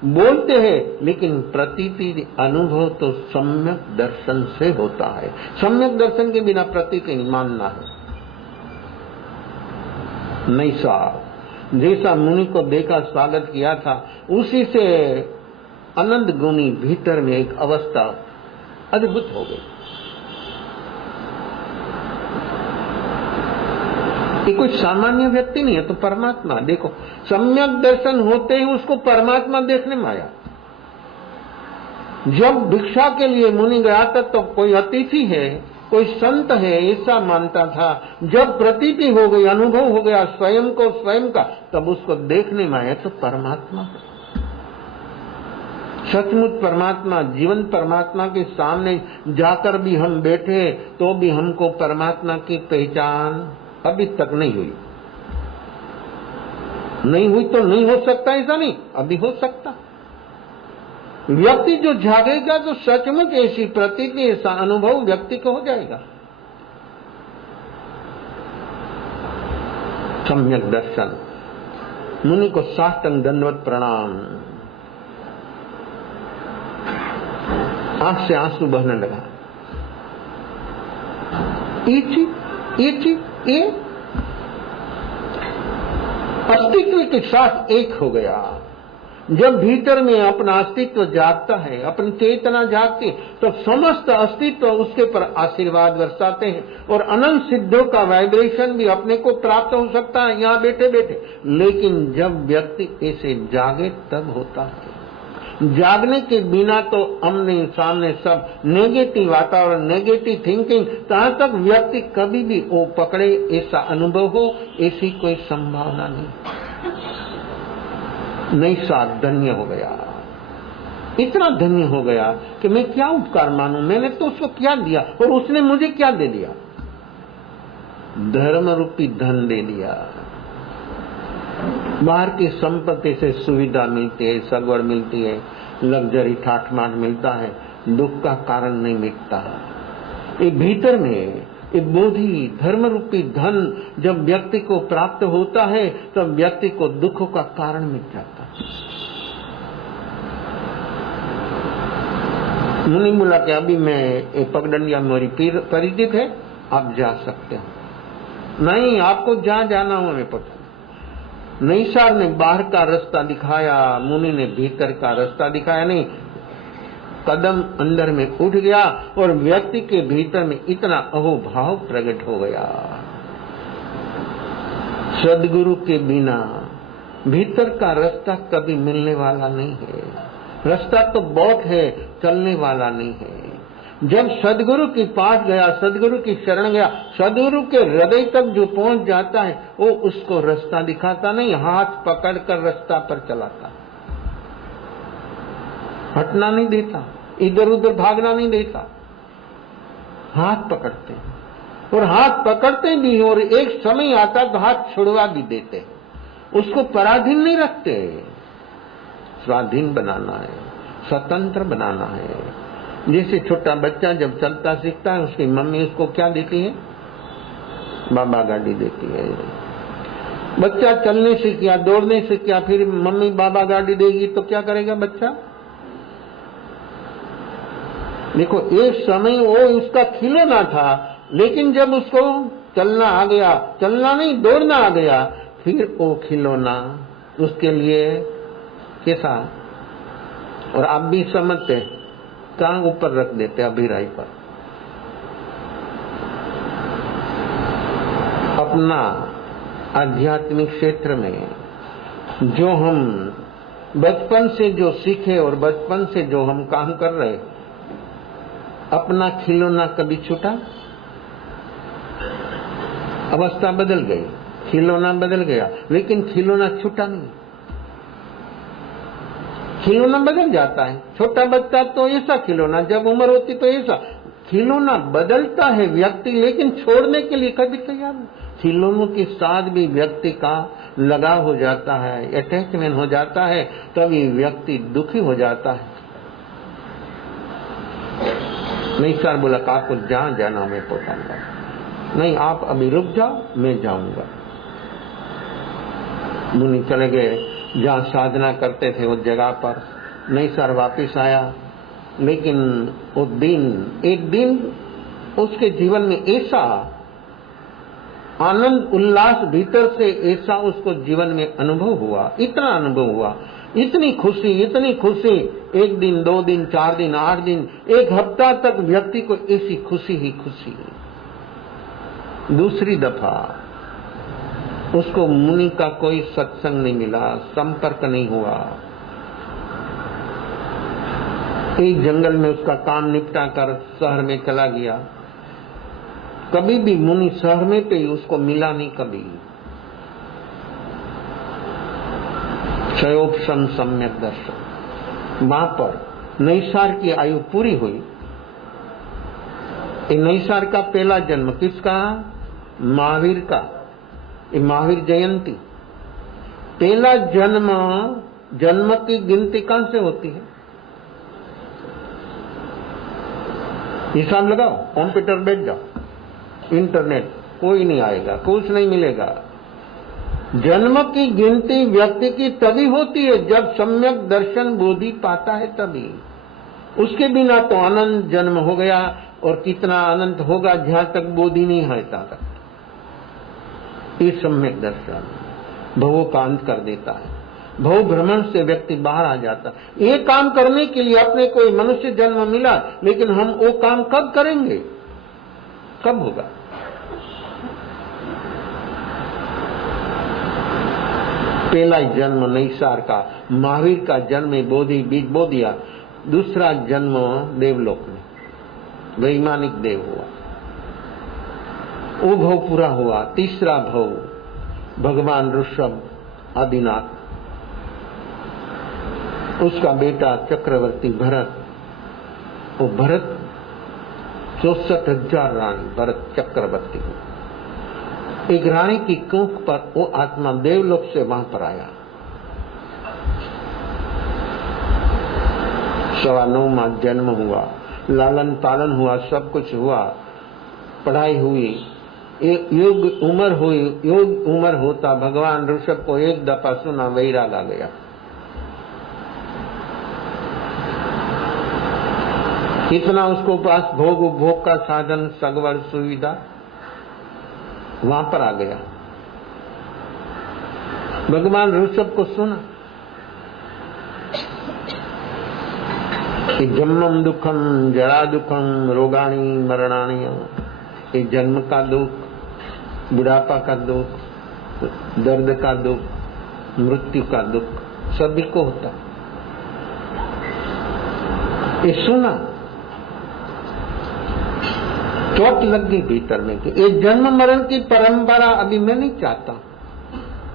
बोलते हैं, लेकिन प्रतीति अनुभव तो सम्यक दर्शन से होता है। सम्यक दर्शन के बिना प्रतीति नहीं मानना है। नैसार जैसा मुनि को देखा, स्वागत किया था, उसी से अनंत गुणी भीतर में एक अवस्था अद्भुत हो गई। ये कोई सामान्य व्यक्ति नहीं है, तो परमात्मा। देखो, सम्यक दर्शन होते ही उसको परमात्मा देखने में आया। जब भिक्षा के लिए मुनि गया था तो कोई अतिथि है, कोई संत है, ऐसा मानता था। जब प्रतीति हो गई, अनुभव हो गया स्वयं को स्वयं का, तब उसको देखने में आया तो परमात्मा। सचमुच परमात्मा, जीवन परमात्मा के सामने जाकर भी हम बैठे तो भी हमको परमात्मा की पहचान अभी तक नहीं हुई। नहीं हुई तो नहीं हो सकता, ऐसा नहीं, अभी हो सकता। व्यक्ति जो जागेगा तो सचमुच ऐसी प्रतीति, ऐसा अनुभव व्यक्ति को हो जाएगा। सम्यक दर्शन। मुनि को साष्टांग दंडवत प्रणाम। आंख से आंसू बहने लगा। ये अस्तित्व के साथ एक हो गया। जब भीतर में अपना अस्तित्व जागता है, अपनी चेतना जागती है, तो समस्त अस्तित्व उसके पर आशीर्वाद बरसाते हैं, और अनंत सिद्धों का वाइब्रेशन भी अपने को प्राप्त हो सकता है यहाँ बैठे बैठे। लेकिन जब व्यक्ति ऐसे जागे तब होता है। जागने के बिना तो आमने सामने सब नेगेटिव वातावरण, नेगेटिव थिंकिंग, तहाँ तक व्यक्ति कभी भी वो पकड़े, ऐसा अनुभव हो, ऐसी कोई संभावना नहीं। नैषाद धन्य हो गया, इतना धन्य हो गया कि मैं क्या उपकार मानूं, मैंने तो उसको क्या दिया और उसने मुझे क्या दे दिया। धर्म रूपी धन दे दिया। बाहर की संपत्ति से सुविधा मिलती है, सगवड़ मिलती है, लग्जरी ठाठमाठ मिलता है, दुख का कारण नहीं मिटता। ये भीतर में ये बोधि धर्म रूपी धन जब व्यक्ति को प्राप्त होता है तब व्यक्ति को दुखों का कारण मिट जाता है। मुनि बोला कि अभी मैं पगडंडिया मेरी परिचित है, आप जा सकते हो। नहीं, आपको जहां जाना हो हमें पता। नैषाद ने बाहर का रास्ता दिखाया, मुनि ने भीतर का रास्ता दिखाया। नहीं, कदम अंदर में उठ गया और व्यक्ति के भीतर में इतना अहोभाव प्रकट हो गया। सदगुरु के बिना भीतर का रास्ता कभी मिलने वाला नहीं है। रास्ता तो बहुत है, चलने वाला नहीं है। जब सदगुरु के पास गया, सदगुरु की शरण गया, सदगुरु के हृदय तक जो पहुंच जाता है वो उसको रास्ता दिखाता नहीं, हाथ पकड़कर रास्ता पर चलाता, हटना नहीं देता, इधर उधर भागना नहीं देता। हाथ पकड़ते हैं और हाथ पकड़ते भी और एक समय आता तो हाथ छुड़वा भी देते हैं, उसको पराधीन नहीं रखते। स्वाधीन बनाना है, स्वतंत्र बनाना है। जैसे छोटा बच्चा जब चलता सीखता है, उसकी मम्मी उसको क्या देती है? बाबा गाड़ी देती है। बच्चा चलने सीख गया, दौड़ने सीख गया, फिर मम्मी बाबा गाड़ी देगी तो क्या करेगा बच्चा? देखो, एक समय वो उसका खिलौना था, लेकिन जब उसको चलना आ गया, चलना नहीं दौड़ना आ गया, फिर वो खिलौना उसके लिए कैसा। और आप भी समझते टांग ऊपर रख देते अभिराई पर। अपना आध्यात्मिक क्षेत्र में जो हम बचपन से जो सीखे और बचपन से जो हम काम कर रहे, अपना खिलौना कभी छूटा? अवस्था बदल गई, खिलौना बदल गया, लेकिन खिलौना छूटा नहीं। खिलौना बदल जाता है, छोटा बच्चा तो ऐसा खिलौना, जब उम्र होती तो ऐसा खिलौना बदलता है व्यक्ति, लेकिन छोड़ने के लिए कभी तैयार नहीं। खिलौनों के साथ भी व्यक्ति का लगाव हो जाता है, अटैचमेंट हो जाता है, तभी व्यक्ति दुखी हो जाता है। नैषाद बोला कि आपको जहां जाना मैं पहुंचाऊंगा। नहीं, आप अभी रुक जाओ, मैं जाऊंगा। मुनि चले गए, जहां साधना करते थे उस जगह पर। नैषाद वापिस आया, लेकिन वो दिन, एक दिन उसके जीवन में ऐसा आनंद उल्लास भीतर से ऐसा उसको जीवन में अनुभव हुआ, इतना अनुभव हुआ, इतनी खुशी, एक दिन, 2 दिन, 4 दिन, 8 दिन, 1 हफ्ता तक व्यक्ति को ऐसी खुशी ही खुशी। दूसरी दफा उसको मुनि का कोई सत्संग नहीं मिला, संपर्क नहीं हुआ। एक जंगल में उसका काम निपटा कर शहर में चला गया। कभी भी मुनि शहर में पे उसको मिला नहीं कभी। क्षयोपशम सम्यक दर्शन, वहां पर नैषाद की आयु पूरी हुई। नैषाद का पहला जन्म किसका? महावीर का। महावीर जयंती, पहला जन्म की गिनती कहां से होती है? हिसाब लगाओ, कंप्यूटर बैठ जाओ, इंटरनेट, कोई नहीं आएगा, कुछ नहीं मिलेगा। जन्म की गिनती व्यक्ति की तभी होती है जब सम्यक दर्शन बोधि पाता है, तभी। उसके बिना तो अनंत जन्म हो गया, और कितना अनंत होगा जहां तक बोधि नहीं है तक। ये सम्यक दर्शन भवों का अंत कर देता है। भव भ्रमण से व्यक्ति बाहर आ जाता है। ये काम करने के लिए अपने कोई मनुष्य जन्म मिला, लेकिन हम वो काम कब करेंगे, कब होगा? पहला जन्म नैषाद का, महावीर का जन्म बोधि बीज बो दिया। दूसरा जन्म देवलोक में वैमानिक देव हुआ, वो भव पूरा हुआ। तीसरा भव भगवान ऋषभ आदिनाथ, उसका बेटा चक्रवर्ती भरत, वो भरत 64,000 रानी भरत चक्रवर्ती, एक रानी की कोख पर वो आत्मा देवलोक से वहां पर आया। 9.25 माह जन्म हुआ, लालन पालन हुआ, सब कुछ हुआ, पढ़ाई हुई, योग उम्र होता भगवान ऋषभ को एक दफा सुना, वैराग आ गया। इतना उसको पास भोग का साधन, सगवड़, सुविधा, वहां पर आ गया। भगवान ऋषभ को सुना कि जन्मम दुखम जरा दुखम रोगाणी मरणाणी, ये जन्म का दुख, बुढ़ापा का दुख, दर्द का दुख, मृत्यु का दुख सभी को होता। ये सुना, चोट लग गई भीतर में कि ये जन्म मरण की परंपरा अभी मैं नहीं चाहता।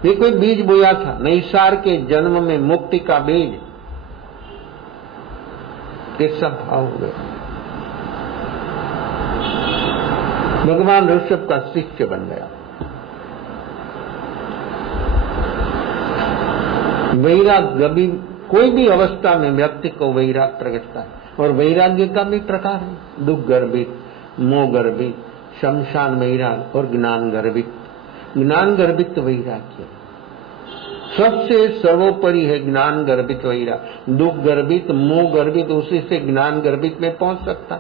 ये कोई बीज बोया था, नैसार के जन्म में मुक्ति का बीज, ये सब भाव हो गए। भगवान ऋषभ का शिष्य बन गया। वैराग अभी कोई भी अवस्था में व्यक्ति को वैराग प्रगटता है, और वैराग्य का भी प्रकार है, दुख गर्भित, मोह गर्भित, शमशान वैराग और ज्ञान गर्भित। ज्ञान गर्भित वैराग्य सबसे सर्वोपरि है, ज्ञान गर्भित वैराग। दुख गर्भित, मोह गर्भित, उसी से ज्ञान गर्भित में पहुंच सकता।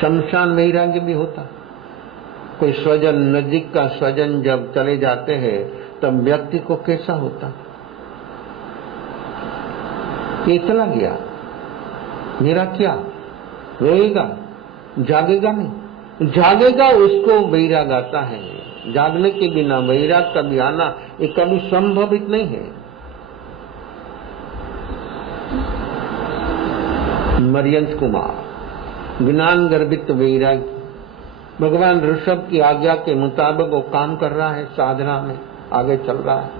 शमशान वैराग्य भी होता। कोई स्वजन, नजीक का स्वजन जब चले जाते हैं तब व्यक्ति को कैसा होता, ये चला गया, मेरा क्या, रोएगा, जागेगा नहीं, जागेगा उसको वैराग आता है। जागने के बिना वैराग कभी आना ये कभी संभवित नहीं है। मरियंत कुमार ज्ञान गर्भित वैराग, भगवान ऋषभ की आज्ञा के मुताबिक वो काम कर रहा है, साधना में आगे चल रहा है।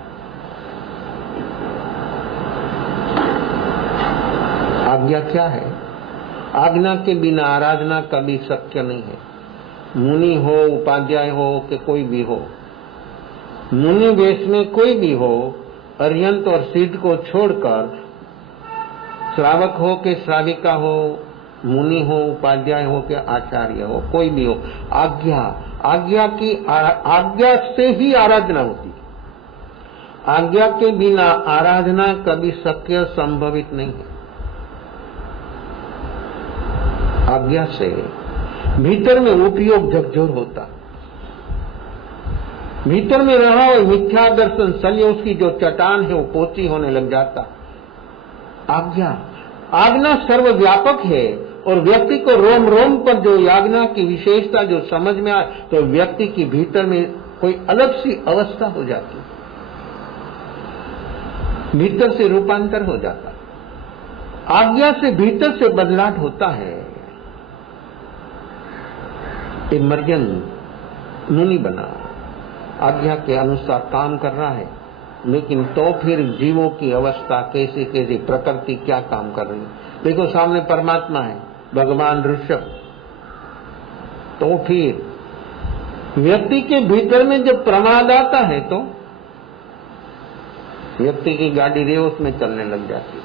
आज्ञा क्या है? आज्ञा के बिना आराधना कभी शक्य नहीं है। मुनि हो, उपाध्याय हो कि कोई भी हो, मुनि वेश में कोई भी हो, अर्यंत और सिद्ध को छोड़कर, श्रावक हो कि श्राविका हो, मुनि हो, उपाध्याय हो कि आचार्य हो, कोई भी हो, आज्ञा से ही आराधना होती। आज्ञा के बिना आराधना कभी शक्य संभवित नहीं है। आज्ञा से भीतर में उपयोग झकझोर होता, भीतर में रहा और मिथ्या दर्शन सलिए उसकी जो चट्टान है वो पोची होने लग जाता। आज्ञा सर्वव्यापक है, और व्यक्ति को रोम रोम पर जो आज्ञा की विशेषता जो समझ में आए तो व्यक्ति की भीतर में कोई अलग सी अवस्था हो जाती, भीतर से रूपांतर हो जाता। आज्ञा से भीतर से बदलाव होता है। ये मर्जन मुनि बना, आज्ञा के अनुसार काम कर रहा है, लेकिन तो फिर जीवों की अवस्था कैसी कैसी, प्रकृति क्या काम कर रही है। देखो सामने परमात्मा है, भगवान ऋषभ, तो फिर व्यक्ति के भीतर में जब प्रमाद आता है तो व्यक्ति की गाड़ी रेवस में चलने लग जाती है।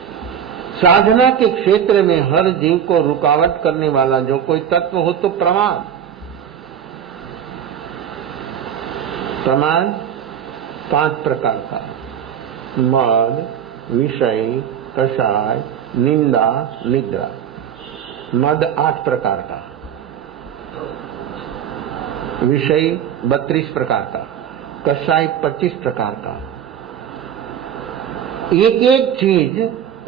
साधना के क्षेत्र में हर जीव को रुकावट करने वाला जो कोई तत्व हो तो प्रमाद 5 प्रकार का, मद, विषय, कषाय, निंदा, निद्रा। मद 8 प्रकार का, विषय 32 प्रकार का, कषाय 25 प्रकार का। एक एक चीज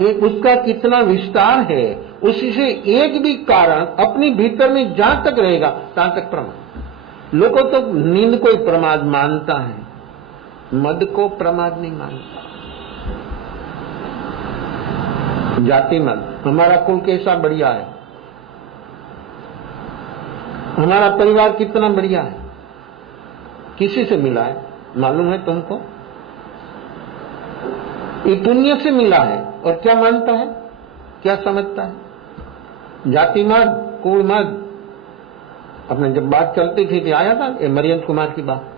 एक उसका कितना विस्तार है, उसी से एक भी कारण अपनी भीतर में जहां तक रहेगा तहां तक प्रमाद। लोगों तो नींद को प्रमाद मानता है, मद को प्रमाद नहीं मानता। जाति मद, हमारा कुल कैसा बढ़िया है, हमारा परिवार कितना बढ़िया है, किसी से मिला है मालूम है तुमको? ये पुण्य से मिला है। और क्या मानता है, क्या समझता है? जाति मत, कुल मत। अपने जब बात चलती थी तो आया था ये मरियम कुमार की बात,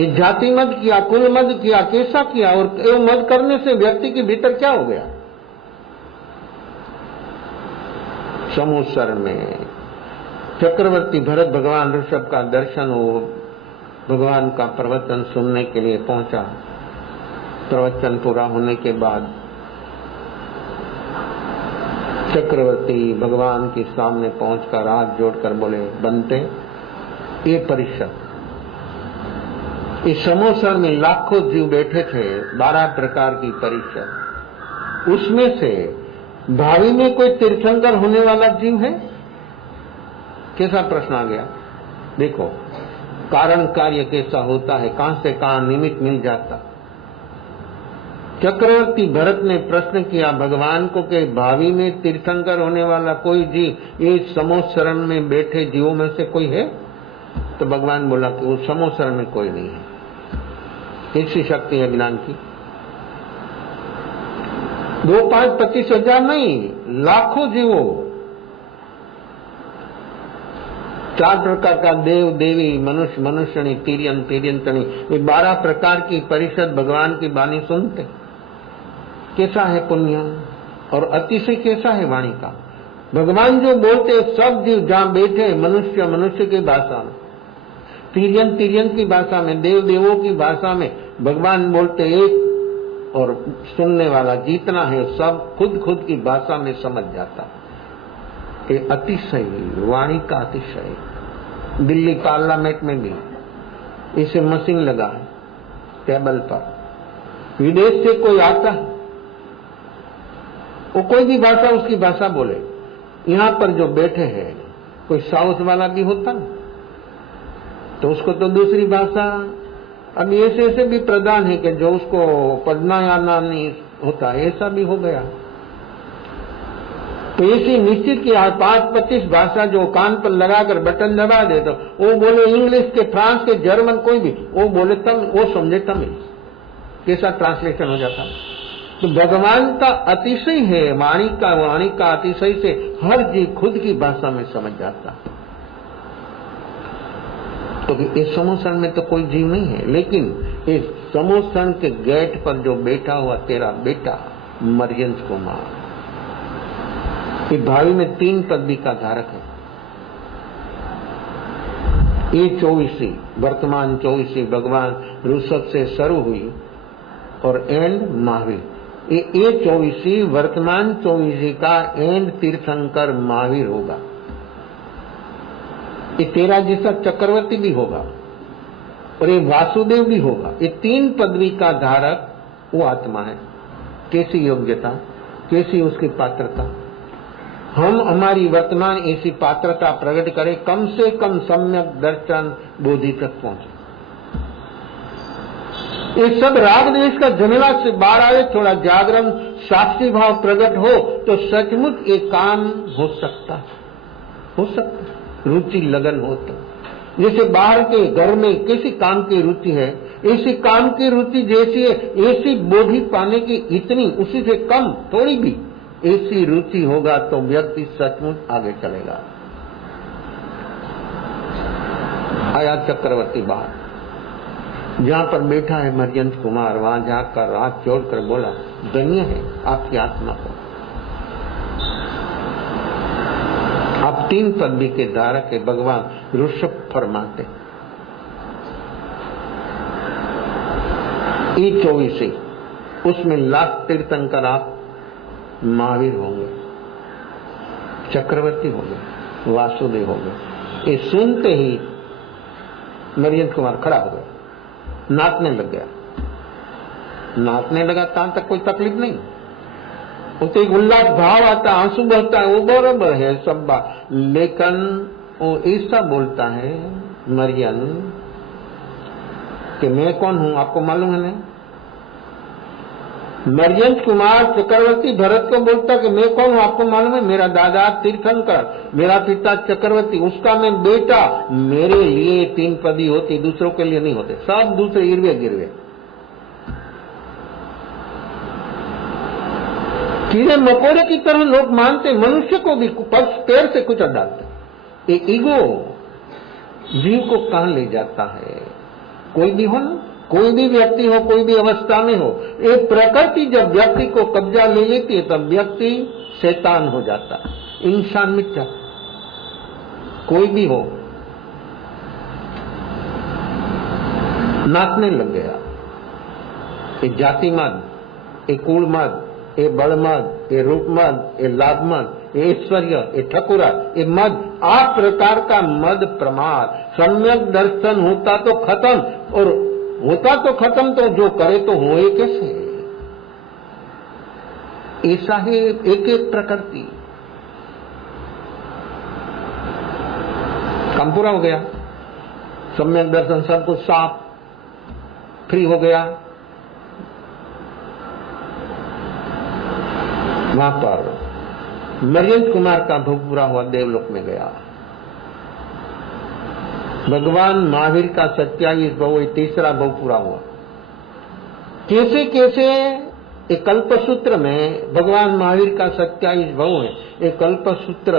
ये जाति मत किया, कुल मत किया, कैसा किया, और ये मत करने से व्यक्ति के भीतर क्या हो गया? समोसर में चक्रवर्ती भरत भगवान ऋषभ का दर्शन हो, भगवान का प्रवचन सुनने के लिए पहुंचा। प्रवचन पूरा होने के बाद चक्रवर्ती भगवान के सामने पहुंचकर हाथ जोड़कर बोले, बनते ये परिषद, इस समोसर में लाखों जीव बैठे थे, 12 प्रकार की परिषद, उसमें से भावी में कोई तीर्थंकर होने वाला जीव है? कैसा प्रश्न आ गया? देखो कारण कार्य कैसा होता है, कहां से कहां निमित्त मिल जाता। चक्रवर्ती भरत ने प्रश्न किया भगवान को कि भावी में तीर्थंकर होने वाला कोई जीव ये समोसरण में बैठे जीवों में से कोई है? तो भगवान बोला कि वो समोसरण में कोई नहीं है। ऐसी शक्ति है ज्ञान की। 2, 5, 25 हजार नहीं, लाखों जीवों, 4 प्रकार का देव देवी, मनुष्य मनुष्यणी, तिर्यन तिर्यंतणी, ये 12 प्रकार की परिषद भगवान की वाणी सुनते। कैसा है पुण्य और अतिशय कैसा है वाणी का। भगवान जो बोलते सब जीव जहां बैठे, मनुष्य मनुष्य की भाषा में, तिर्यन तिर्यन की भाषा में, देव देवों की भाषा में भगवान बोलते एक, और सुनने वाला जितना है सब खुद खुद की भाषा में समझ जाता। ये अतिशय वाणी का अतिशय। दिल्ली पार्लियामेंट में भी इसे मशीन लगा है टेबल पर, विदेश से कोई आता है वो कोई भी भाषा उसकी भाषा बोले। यहाँ पर जो बैठे हैं कोई साउथ वाला भी होता ना तो उसको तो दूसरी भाषा, अभी ऐसे ऐसे भी प्रधान है कि जो उसको पढ़ना या ना नहीं होता, ऐसा भी हो गया। तो ऐसी निश्चित की 5-25 भाषा जो कान पर लगाकर बटन दबा दे, तो वो बोले इंग्लिश के, फ्रांस के, जर्मन, कोई भी वो बोले तमिल, वो समझे तमिल, कैसा ट्रांसलेशन हो जाता। तो भगवान का अतिशय है, वाणी का अतिशय से हर जीव खुद की भाषा में समझ जाता। तो इस समोसन में तो कोई जीव नहीं है, लेकिन इस समोसन के गेट पर जो बैठा हुआ तेरा बेटा मरियम कुमार, ये भावी में 3 पदवी का धारक है। ये 24वीं, वर्तमान 24वीं भगवान ऋषभ से शुरू हुई और एंड महावीर। ये 24वीं वर्तमान 24वीं का एंड तीर्थंकर महावीर होगा। ये तेरा जैसा चक्रवर्ती भी होगा और ये वासुदेव भी होगा। ये 3 पदवी का धारक वो आत्मा है। कैसी योग्यता, कैसी उसकी पात्रता। हम हमारी वर्तमान ऐसी पात्रता प्रकट करें, कम से कम सम्यक दर्शन बोधि तक पहुंचे। ये सब राग देश का झमेला से बाहर आए, थोड़ा जागरण साक्षी भाव प्रकट हो तो सचमुच ये काम हो सकता है, रुचि लगन हो तो। जैसे बाहर के घर में किसी काम की रुचि है, ऐसी काम की रुचि जैसी है, ऐसी बोधि पाने की इतनी, उसी से कम थोड़ी भी ऐसी रुचि होगा तो व्यक्ति सचमुच आगे चलेगा। आया चक्रवर्ती बाहर, जहां पर बैठा है मरियम कुमार, वहां जाकर हाथ जोड़कर बोला, धन्य है आपकी आत्मा को, आप 3 पदवी के धारक है। भगवान ऋषभ फरमाते ये 24वीं, उसमें लाख तीर्थंकर आप महावीर होंगे, चक्रवर्ती होंगे, वासुदेव होंगे। ये सुनते ही मरियम कुमार खड़ा हो गया, नाचने लग गया। नाचने लगा तब तक कोई तकलीफ नहीं, उसे एक उल्लास भाव आता, आंसू बहता है, वो बराबर है सब बात। लेकिन वो ऐसा बोलता है मरियम कि मैं कौन हूं आपको मालूम है नहीं। मरियम कुमार चक्रवर्ती भरत को बोलता कि मैं कौन हूं आपको मालूम है, मेरा दादा तीर्थंकर, मेरा पिता चक्रवर्ती, उसका मैं बेटा। मेरे लिए 3 पदी होती, दूसरों के लिए नहीं होते, सब दूसरे इर्वे गिरवे। कीड़े मकोड़े की तरह लोग मानते, मनुष्य को भी पैर से कुचल डालते। ये ईगो जीव को कहां ले जाता है? कोई भी हो ना, कोई भी व्यक्ति हो, कोई भी अवस्था में हो, एक प्रकृति जब व्यक्ति को कब्जा ले लेती है तब व्यक्ति शैतान हो जाता है, इंसान मिट जाता। कोई भी हो, नाचने लग गया, ये जाति मत, ये कुल मत, ये बड़ मत, ये रूप मत, ये लाभ मत, ये ऐश्वर्य, ये ठकुरा, ये मद, आप प्रकार का मद प्रमाद। सम्यक दर्शन होता तो खत्म, और होता तो खत्म तो जो करे तो होए कैसे? ऐसा है एक एक प्रकृति। काम पूरा हो गया, सम्यक दर्शन, सब कुछ साफ फ्री हो गया। वहां पर मर्यंत कुमार का भोग पूरा हुआ, देवलोक में गया। भगवान महावीर का 27 भव, तीसरा भव पूरा हुआ। कैसे कैसे एक कल्पसूत्र में भगवान महावीर का 27 भव है, एक कल्पसूत्र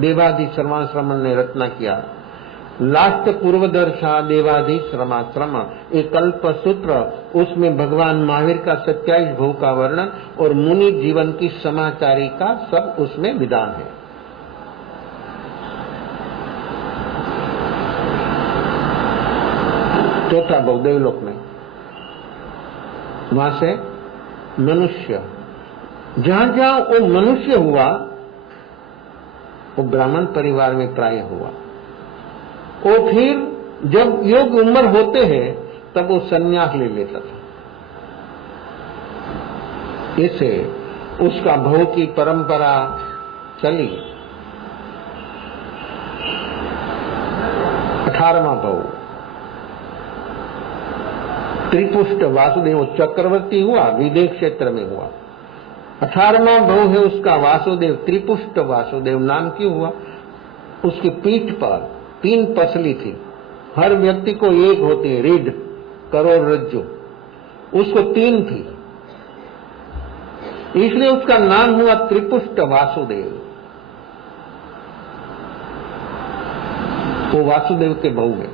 देवाधि श्रमाश्रमण ने रचना किया। लास्ट पूर्वदर्शा देवाधि श्रमाश्रम, एक कल्पसूत्र, उसमें भगवान महावीर का 27 भव का वर्णन और मुनि जीवन की समाचारी का सब उसमें विधान है। चौथा भव देवलोक में, वहां से मनुष्य, जहां जहां वो मनुष्य हुआ वो ब्राह्मण परिवार में प्राय हुआ। और फिर जब योग उम्र होते हैं तब वो संन्यास ले लेता था। इसे उसका भव की परंपरा चली। 18वां भव त्रिपुष्ट वासुदेव चक्रवर्ती हुआ, विदेह क्षेत्र में हुआ। 18वां भव है उसका वासुदेव, त्रिपुष्ट वासुदेव नाम क्यों हुआ? उसकी पीठ पर 3 पसली थी, हर व्यक्ति को एक होती है, रीढ़, करोड़रज्जु, उसको 3 थी, इसलिए उसका नाम हुआ त्रिपुष्ट वासुदेव। वो वासुदेव के बहु है।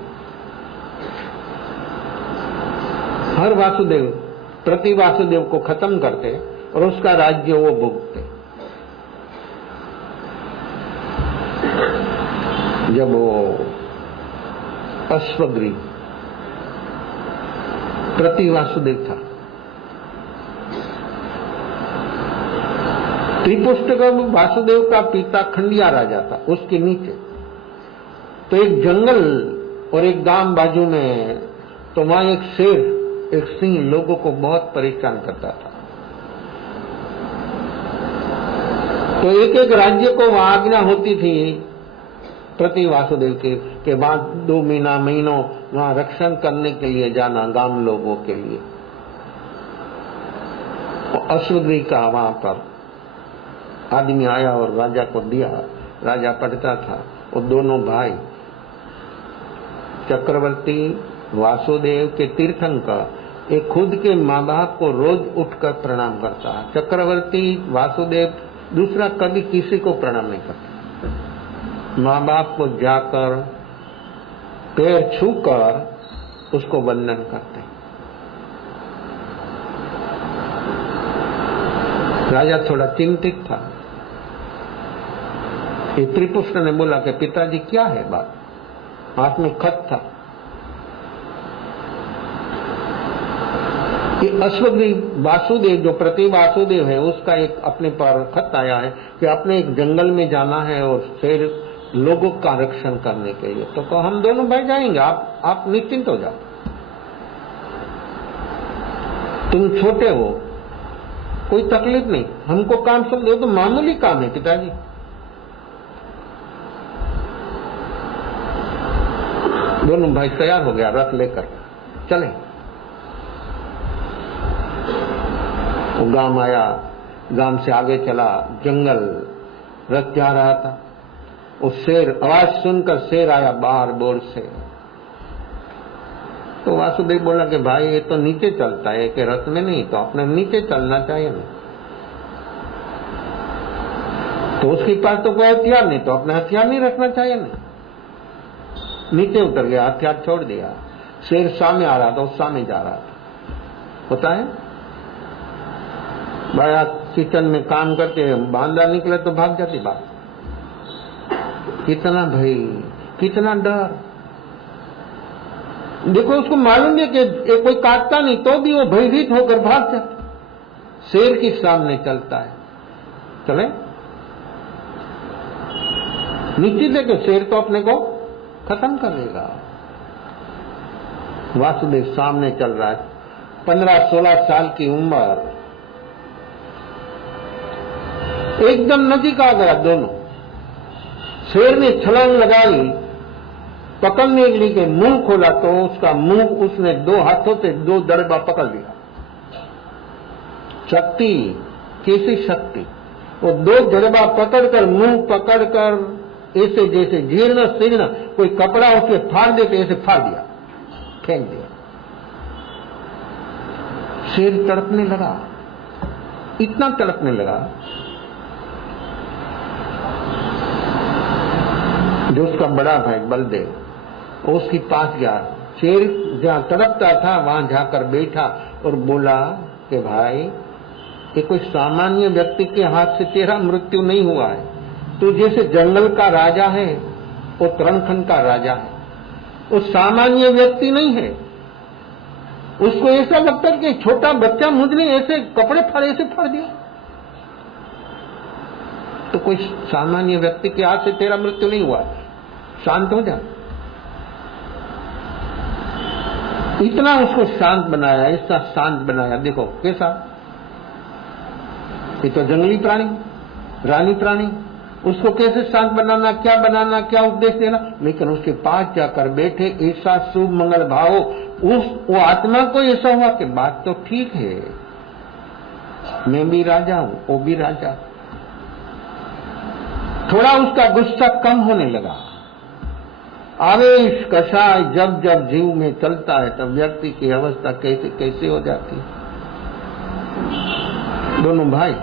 हर वासुदेव प्रति वासुदेव को खत्म करते और उसका राज्य वो भोगते। जब वो अश्वग्रीव प्रति वासुदेव था, त्रिपुष्ट वासुदेव का पिता खंडिया राजा था, उसके नीचे तो एक जंगल और एक गांव बाजू में, तो वहां एक शेर, एक सिंह लोगों को बहुत परेशान करता था। तो एक एक राज्य को वहां आज्ञा होती थी प्रति वासुदेव के बाद 2 महीनों वहां रक्षण करने के लिए जाना गांव लोगों के लिए। अश्वग्रीव का वहां पर आदमी आया और राजा को दिया, राजा पढ़ता था। वो दोनों भाई चक्रवर्ती वासुदेव के तीर्थंकर, एक खुद के माँ बाप को रोज उठकर प्रणाम करता है। चक्रवर्ती वासुदेव दूसरा कभी किसी को प्रणाम नहीं करता, माँ बाप को जाकर पैर छूकर उसको वंदन करते। राजा थोड़ा चिंतित था। ये त्रिपुष्ट ने बोला कि पिताजी क्या है बात? हाथ में खत था। ये अश्वग्रीव वासुदेव जो प्रति वासुदेव है, उसका एक अपने पर खत आया है कि अपने एक जंगल में जाना है और शेर लोगों का रक्षण करने के लिए। तो हम दोनों भाई जाएंगे, आप निश्चिंत हो जाओ, तुम छोटे हो, कोई तकलीफ नहीं, हमको काम सब दो, तो मामूली काम है पिताजी। दोनों भाई तैयार हो गया, रथ लेकर चले। वो गांव आया, गांव से आगे चला, जंगल, रथ जा रहा था। वो शेर, आवाज सुनकर शेर आया बाहर बोर से। तो वासुदेव बोला कि भाई ये तो नीचे चलता है कि रथ में नहीं, तो अपने नीचे चलना चाहिए ना। तो उसके पास तो कोई हथियार नहीं, तो अपना हथियार नहीं रखना चाहिए ना। नीचे उतर गया, हथियार छोड़ दिया। शेर सामने आ रहा था, उस सामने जा रहा था। होता है बड़ा किचन में काम करके बांदा निकले तो भाग जाती बात। कितना भय, कितना डर। देखो उसको मालूम है कि कोई काटता नहीं, तो भी वो भयभीत होकर भाग जाता। शेर के सामने चलता है, चले निश्चित है कि शेर तो अपने को खत्म कर देगा। वासुदेव सामने चल रहा है, 15-16 साल की उम्र, एकदम नजीक आ गया दोनों। शेर ने छलांग लगाई, पकड़ने के लिए मुंह खोला तो उसका मुंह उसने 2 हाथों से 2 दड़बा पकड़ लिया। शक्ति, कैसी शक्ति! वो 2 दड़बा पकड़कर, मुंह पकड़कर ऐसे जैसे जीर्ण शीर्ण कोई कपड़ा उसे फाड़ देते ऐसे फाड़ दिया, फेंक दिया। शेर तड़पने लगा, इतना तड़पने लगा जो उसका बड़ा भाई बलदेव उसके पास गया। शेर जहां तड़पता था वहां जाकर बैठा और बोला कि भाई, ये कोई सामान्य व्यक्ति के हाथ से तेरा मृत्यु नहीं हुआ है। तू जैसे जंगल का राजा है, वो तरणखंड का राजा है, वो सामान्य व्यक्ति नहीं है। उसको ऐसा लगता है कि छोटा बच्चा मुझने ऐसे कपड़े फाड़े से फाड़ दिया, तो कोई सामान्य व्यक्ति के हाथ से तेरा मृत्यु नहीं हुआ, शांत हो जा। इतना उसको शांत बनाया, ऐसा शांत बनाया। देखो कैसा, ये तो जंगली प्राणी, रानी प्राणी, उसको कैसे शांत बनाना, क्या बनाना, क्या उपदेश देना। लेकिन उसके पास जाकर बैठे, ऐसा शुभ मंगल भाव वो आत्मा को ऐसा हुआ कि बात तो ठीक है, मैं भी राजा हूं, वो भी राजा। थोड़ा उसका गुस्सा कम होने लगा। आवेश कषाय जब जब जीव में चलता है तब व्यक्ति की अवस्था कैसे कैसे हो जाती है। दोनों भाई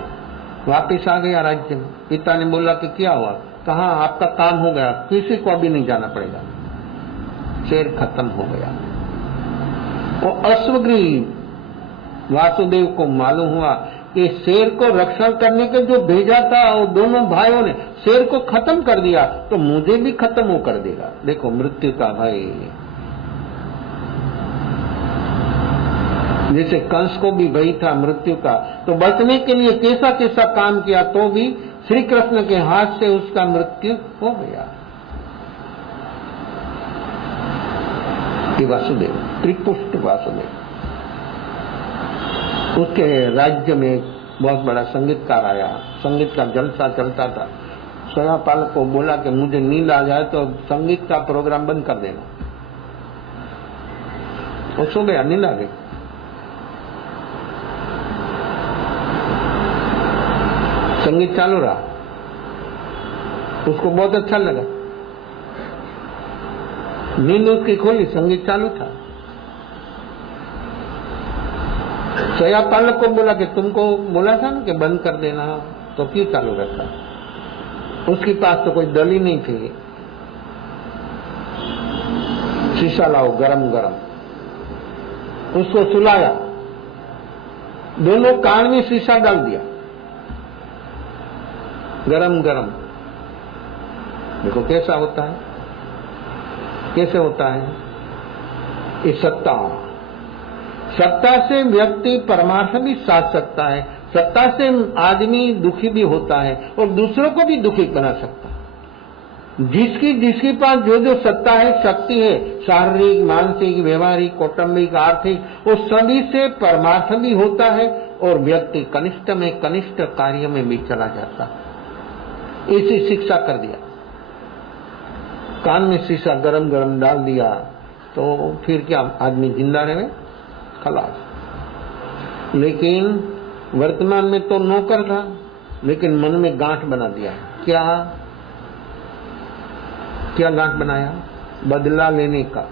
वापिस आ गया राज्य में। पिता ने बोला कि क्या हुआ? कहा आपका काम हो गया, किसी को अभी नहीं जाना पड़ेगा। शेर खत्म हो गया। वो अश्वग्रीव वासुदेव को मालूम हुआ कि शेर को रक्षण करने के जो भेजा था वो दोनों भाइयों ने शेर को खत्म कर दिया, तो मुझे भी खत्म वो कर देगा। देखो मृत्यु का भय, जैसे कंस को भी भय था मृत्यु का, तो बचने के लिए कैसा कैसा काम किया, तो भी श्री कृष्ण के हाथ से उसका मृत्यु हो गया। वासुदेव, त्रिपुष्ट वासुदेव, उसके राज्य में बहुत बड़ा संगीतकार आया। संगीत का जलसा चलता था। स्वयंपाल को बोला कि मुझे नींद आ जाए तो संगीत का प्रोग्राम बंद कर देना। वो सो गया, नींद आ गई। संगीत चालू रहा, उसको बहुत अच्छा लगा। नींद उसकी खोली, संगीत चालू था। स्वयंपालक को बोला कि तुमको बोला था ना कि बंद कर देना, तो क्यों चालू रखा? उसके पास तो कोई दली नहीं थी। शीशा लाओ गरम गरम, उसको सुलाया, दोनों कान में शीशा डाल दिया गरम गरम। देखो कैसा होता है, कैसे होता है ये सत्ता। सत्ता से व्यक्ति परमार्थ भी साध सकता है, सत्ता से आदमी दुखी भी होता है और दूसरों को भी दुखी बना सकता है। जिसके पास जो जो सत्ता है, शक्ति है, शारीरिक, मानसिक, व्यवहारिक, कौटुंबिक, आर्थिक, वो सभी से परमार्थ भी होता है और व्यक्ति कनिष्ठ में कनिष्ठ कार्य में भी चला जाता है। ऐसी शिक्षा कर दिया। कान में शीशा गरम गरम डाल दिया तो फिर क्या आदमी जिंदा रहे? खलास। लेकिन वर्तमान में तो नौकर था, लेकिन मन में गांठ बना दिया। क्या क्या गांठ बनाया? बदला लेने का।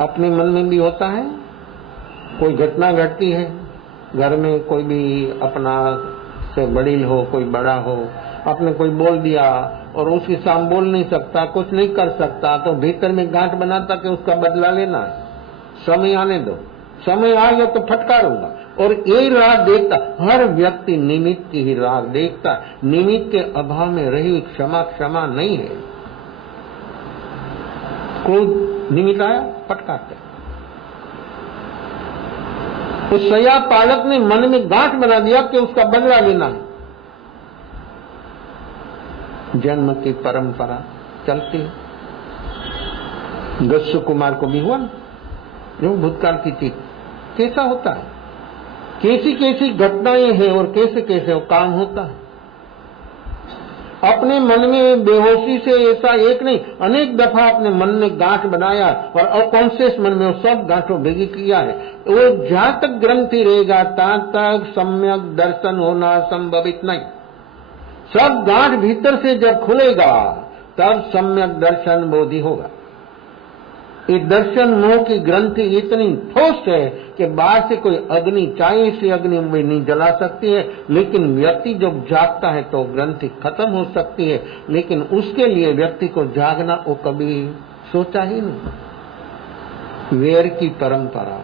अपने मन में भी होता है। कोई घटना घटती है घर में, कोई भी अपना से बड़ील हो, कोई बड़ा हो, आपने कोई बोल दिया और उसके सामने बोल नहीं सकता, कुछ नहीं कर सकता, तो भीतर में गांठ बनाता कि उसका बदला लेना है। समय आने दो, समय आ गया तो फटकारूंगा। और ये राह देखता, हर व्यक्ति निमित्त की ही राह देखता, निमित्त के अभाव में रही हुई क्षमा नहीं है। क्रोध निमित्त आया, फटकारते। उस सया पालक ने मन में गांठ बना दिया कि उसका बदला लेना है। जन्म की परंपरा चलती है। दस्यु कुमार को भी हुआ ना, जो भूतकाल की चीज कैसा होता है, कैसी कैसी घटनाएं हैं और कैसे कैसे वो काम होता है। अपने मन में बेहोशी से ऐसा एक नहीं, अनेक दफा अपने मन में गांठ बनाया और अकॉन्शियस मन में वो सब गांठों भेगी किया है। वो जहां तक ग्रंथि रहेगा तहां तक सम्यक दर्शन होना संभवित नहीं। सब गांठ भीतर से जब खुलेगा तब सम्यक दर्शन बोधि होगा। ये दर्शन मोह की ग्रंथि इतनी ठोस है कि बाहर से कोई अग्नि, चाहे से अग्नि में नहीं जला सकती है, लेकिन व्यक्ति जब जागता है तो ग्रंथि खत्म हो सकती है। लेकिन उसके लिए व्यक्ति को जागना वो कभी सोचा ही नहीं। वेर की परंपरा,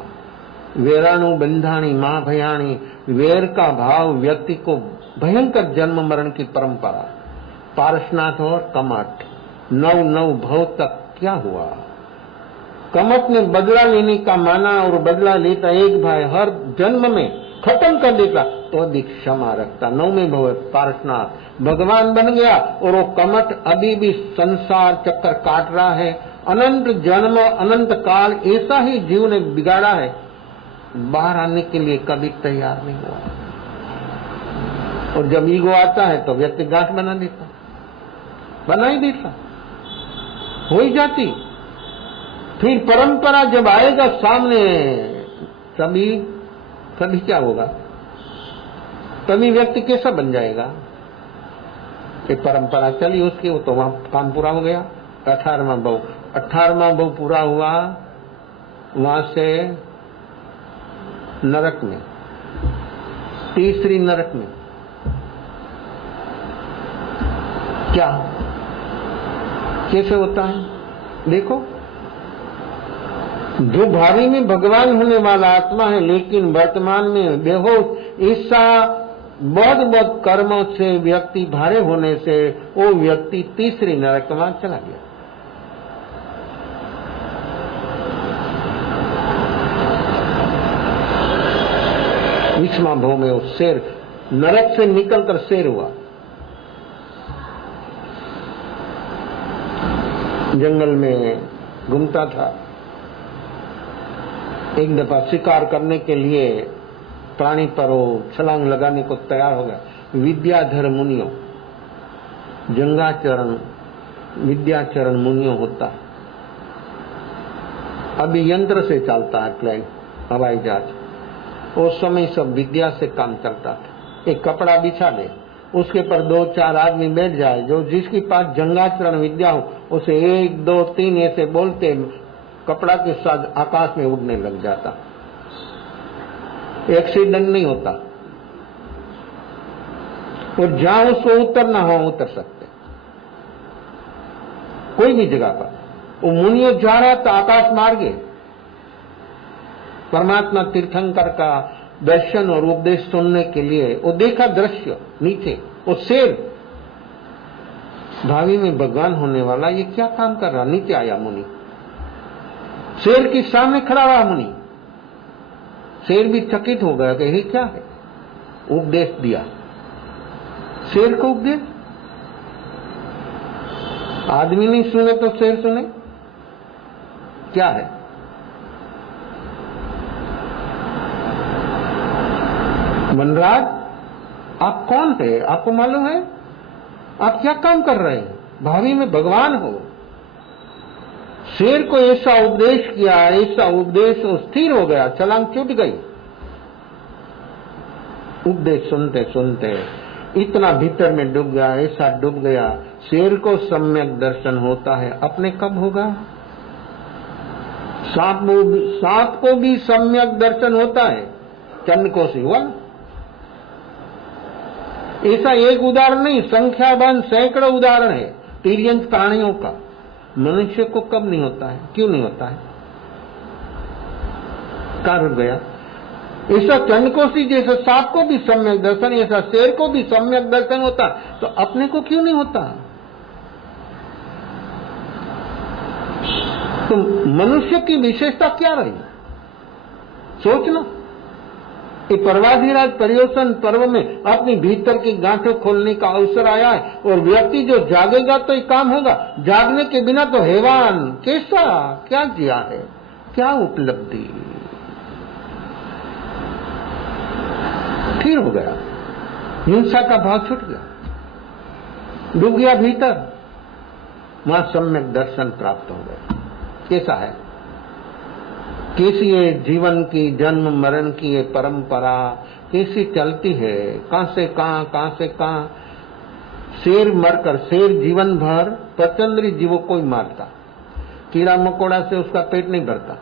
वेराणु बंधाणी मां भयाणी, वेर का भाव व्यक्ति को भयंकर जन्म मरण की परंपरा। पारसनाथ और कमठ, 9 भव तक क्या हुआ। कमठ ने बदला लेने का माना और बदला लेता एक भाई हर जन्म में खत्म कर देता तो अधिक क्षमा रखता। 9वें भव पारसनाथ भगवान बन गया और वो कमठ अभी भी संसार चक्कर काट रहा है। अनंत जन्म अनंत काल ऐसा ही जीव ने बिगाड़ा है, बाहर आने के लिए कभी तैयार नहीं हुआ। और जब ईगो आता है तो व्यक्ति गांठ बना ही देता, हो ही जाती। फिर परंपरा जब आएगा सामने तभी क्या होगा, तभी व्यक्ति कैसा बन जाएगा कि परंपरा चली उसकी, वो तो वहां काम पूरा हो गया। 18वां भव पूरा हुआ, वहां से नरक में, तीसरी नरक में क्या कैसे होता है देखो। जो भावी में भगवान होने वाला आत्मा है लेकिन वर्तमान में बेहोश, ऐसा बहुत कर्मों से व्यक्ति भारे होने से वो व्यक्ति तीसरी नरक में चला गया। विषमा भव में वो शेर, नरक से निकलकर शेर हुआ। जंगल में घूमता था, एक दफा शिकार करने के लिए प्राणी पर वो छलांग लगाने को तैयार हो गया। विद्याधर मुनियों, जंगाचरण विद्याचरण मुनियों होता है। अभी यंत्र से चलता है प्लेन, हवाई जहाज। उस समय सब विद्या से काम चलता था। एक कपड़ा बिछा दे, उसके पर 2-4 आदमी बैठ जाए, जो जिसके पास जंगाचरण विद्या हो उसे 1, 2, 3 ऐसे बोलते, कपड़ा के साथ आकाश में उड़ने लग जाता। एक्सीडेंट नहीं होता और जहां उसको उतरना हो उतर सकते, कोई भी जगह पर। वो मुनियों जा रहा था आकाश मार्गे, परमात्मा तीर्थंकर का दर्शन और उपदेश सुनने के लिए। वो देखा दृश्य नीचे, वो शेर भावी में भगवान होने वाला, ये क्या काम कर रहा। नीचे आया मुनि, शेर के सामने खड़ा हुआ मुनि। शेर भी चकित हो गया कि ये क्या है। उपदेश दिया, शेर को उपदेश। आदमी नहीं सुने तो शेर सुने, क्या है। वनराज, आप कौन थे, आपको मालूम है आप क्या काम कर रहे हैं, भावी में भगवान हो। शेर को ऐसा उपदेश किया, ऐसा उपदेश स्थिर हो गया, छलांग छूट गई। उपदेश सुनते सुनते इतना भीतर में डूब गया, ऐसा डूब गया। शेर को सम्यक दर्शन होता है, अपने कब होगा। सांप को भी सम्यक दर्शन होता है, चंद्र को हुआ। ऐसा एक उदाहरण नहीं, संख्यावान सैकड़ों उदाहरण है तिर्यंत प्राणियों का। मनुष्य को कब नहीं होता है, क्यों नहीं होता है, कहाँ रुक गया? ऐसा चंडकोसी जैसा सांप को भी सम्यक दर्शन, ऐसा शेर को भी सम्यक दर्शन होता, तो अपने को क्यों नहीं होता? तो मनुष्य की विशेषता क्या रही, सोचना। कि प्रवासीराज पर्यवसन पर्व में अपनी भीतर की गांठों खोलने का अवसर आया है, और व्यक्ति जो जागेगा तो ये काम होगा, जागने के बिना तो हैवान कैसा, क्या जिया है, क्या उपलब्धि, फिर हो गया, हिंसा का भाव छूट गया, डूब गया भीतर, वहां सम्यक दर्शन प्राप्त हो गया। कैसा है, कैसी ये जीवन की जन्म मरण की ये परंपरा कैसी चलती है, कहां से कहां। शेर मरकर, शेर जीवन भर प्रचंद्री जीवों को ही मारता, कीड़ा मकोड़ा से उसका पेट नहीं भरता,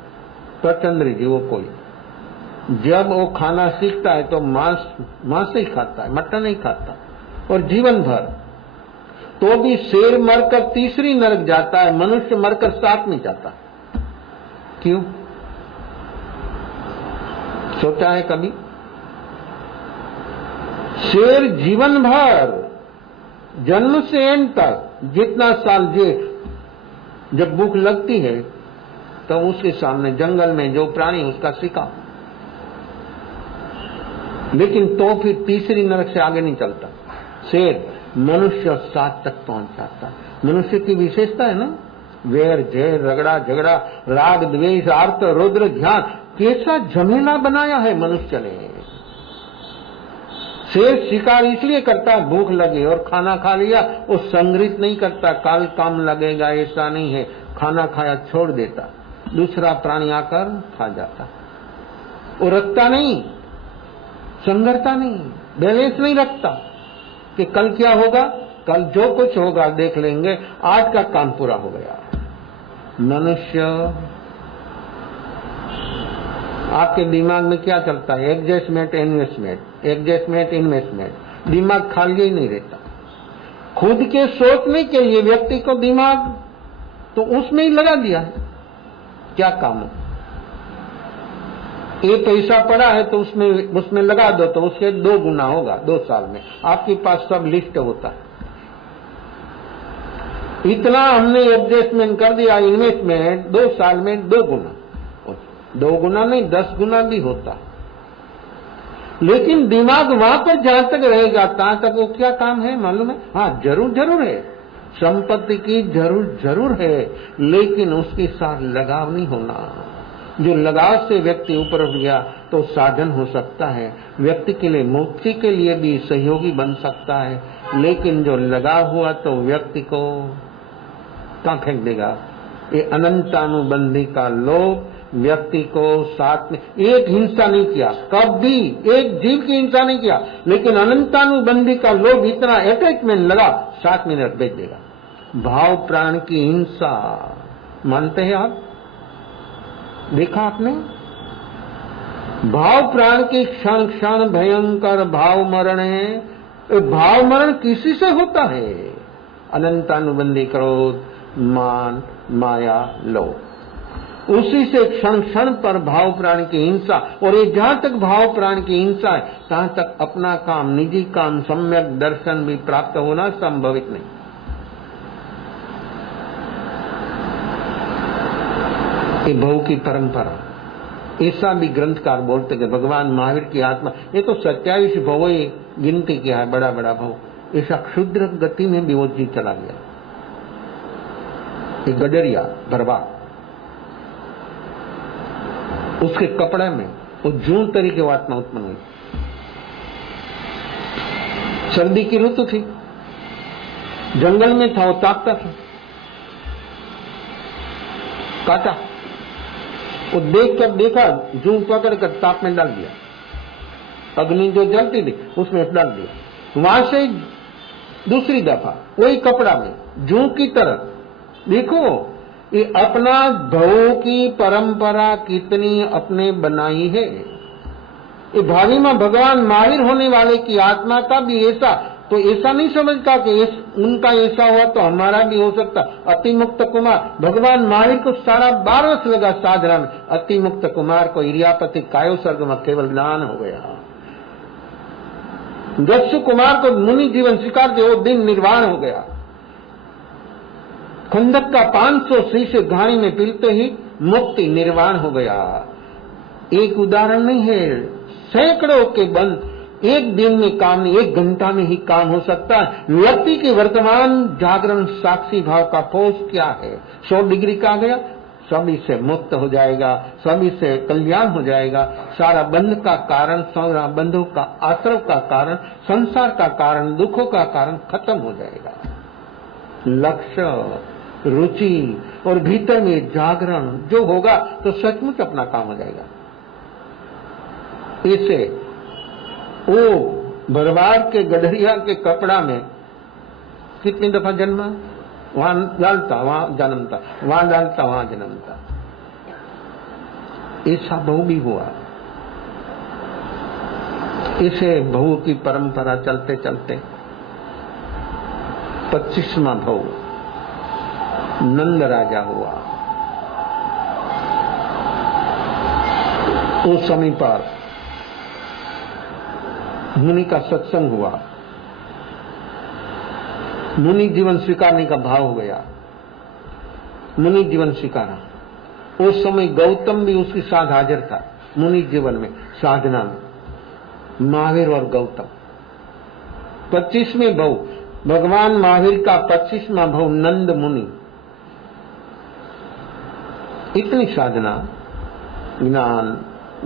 प्रचंद्री जीवों को ही। जब वो खाना सीखता है तो मांस ही खाता है, मटन नहीं खाता, और जीवन भर। तो भी शेर मरकर तीसरी नरक जाता है, मनुष्य मरकर 7 में जाता। क्यों, सोचा है कभी? शेर जीवन भर, जन्म से एंड तक जितना साल जिए, जब भूख लगती है तो उसके सामने जंगल में जो प्राणी उसका शिकार, लेकिन तो फिर तीसरी नरक से आगे नहीं चलता। शेर मनुष्य 7 तक पहुंच जाता। मनुष्य की विशेषता है ना, वैर जय रगड़ा झगड़ा, राग द्वेष आर्त रुद्र ध्यान, कैसा झमेला बनाया है मनुष्य ने। शेर शिकार इसलिए करता, भूख लगे और खाना खा लिया, वो संग्रहित नहीं करता, काल काम लगेगा ऐसा नहीं है, खाना खाया छोड़ देता, दूसरा प्राणी आकर खा जाता। वो रखता नहीं, संगरता नहीं, बैलेंस नहीं रखता कि कल क्या होगा, कल जो कुछ होगा देख लेंगे, आज का काम पूरा हो गया। मनुष्य, आपके दिमाग में क्या चलता है, एडजस्टमेंट इन्वेस्टमेंट, एडजस्टमेंट इन्वेस्टमेंट, दिमाग खाली ही नहीं रहता। खुद के सोचने के लिए व्यक्ति को दिमाग तो उसमें ही लगा दिया है, क्या काम हो। ये पैसा पड़ा है तो उसमें लगा दो तो उससे 2 गुना होगा 2 साल में, आपके पास सब लिस्ट होता है। इतना हमने एडजस्टमेंट कर दिया, इन्वेस्टमेंट 2 साल में 2 गुना, 2 गुना नहीं 10 गुना भी होता। लेकिन दिमाग वहां पर जहां तक रहेगा तहां तक वो क्या काम है मालूम है? हाँ, जरूर है, संपत्ति की जरूर है, लेकिन उसके साथ लगाव नहीं होना। जो लगाव से व्यक्ति ऊपर उठ गया तो साधन हो सकता है, व्यक्ति के लिए मुक्ति के लिए भी सहयोगी बन सकता है, लेकिन जो लगाव हुआ तो व्यक्ति को कहां फेंक देगा। ये अनंतानुबंधी का लोभ व्यक्ति को साथ में, एक हिंसा नहीं किया कभी, एक जीव की हिंसा नहीं किया, लेकिन अनंतानुबंधी का लोभ इतना अटैचमेंट लगा, 7 मिनट भेज देगा। भाव प्राण की हिंसा मानते हैं आप? देखा आपने? भाव प्राण की क्षण क्षण भयंकर भाव मरण है। भाव मरण किसी से होता है? अनंतानुबंधी क्रोध, मान, माया, लोभ, उसी से क्षण क्षण पर भाव प्राण की हिंसा। और ये जहां तक भाव प्राण की हिंसा है तहां तक अपना काम, निजी काम, सम्यक दर्शन भी प्राप्त होना संभवित नहीं। ये भव की परंपरा, ऐसा भी ग्रंथकार बोलते कि भगवान महावीर की आत्मा, ये तो 27 भव गिनती किया है, बड़ा बड़ा भव, ऐसा क्षुद्र गति में भी वो जी चला गया। ये गडरिया भरवा, उसके कपड़े में वो जून तरीके वो आत्मा उत्पन्न हुई। सर्दी की ऋतु थी, जंगल में था, वो ताकता था, काटा, वो देख कर देखा, जूं पकड़ कर ताप में डाल दिया, अग्नि जो जलती थी उसमें डाल दिया। वहां से दूसरी दफा वही कपड़ा में जूं की तरह। देखो ये अपना भव की परंपरा कितनी अपने बनाई है। ये भावी में भगवान माहिर होने वाले की आत्मा का भी ऐसा, तो ऐसा नहीं समझता कि उनका ऐसा हुआ तो हमारा भी हो सकता। अतिमुक्त कुमार भगवान माहिर को 12.5 वर्ष लगा साधना में, अतिमुक्त कुमार को इरियापति कायो सर्ग में केवल ज्ञान हो गया। दस्यु कुमार को मुनि जीवन स्वीकारते वो दिन निर्वाण हो गया। खंडक का 500 शीशे घाणी में पीलते ही मुक्ति निर्वाण हो गया। एक उदाहरण नहीं है, सैकड़ों के बंद एक दिन में काम नहीं, 1 घंटा में ही काम हो सकता है। व्यक्ति के वर्तमान जागरण साक्षी भाव का पोष क्या है? 100 डिग्री का आ गया, सभी से मुक्त हो जाएगा, सभी से कल्याण हो जाएगा। सारा बंध का कारण, सारा बंधों का आश्रव का कारण, संसार का कारण, दुखों का कारण खत्म हो जाएगा। लक्ष्य, रुचि और भीतर में जागरण जो होगा तो सचमुच अपना काम हो जाएगा। इसे वो भरवाड़ के गडरिया के कपड़ा में कितनी दफा जन्मा, वहां डालता वहां जन्मता, वहां डालता वहां जन्मता। ऐसा बहु भी हुआ। इसे बहु की परंपरा चलते चलते 25वां बहु नंद राजा हुआ। उस समय पर मुनि का सत्संग हुआ, मुनि जीवन स्वीकारने का भाव हो गया, मुनि जीवन स्वीकारा। उस समय गौतम भी उसके साथ हाजिर था मुनि जीवन में, साधना में, महावीर और गौतम। 25वें भाव भगवान महावीर का 25वां भाव नंद मुनि। इतनी साधना, ज्ञान,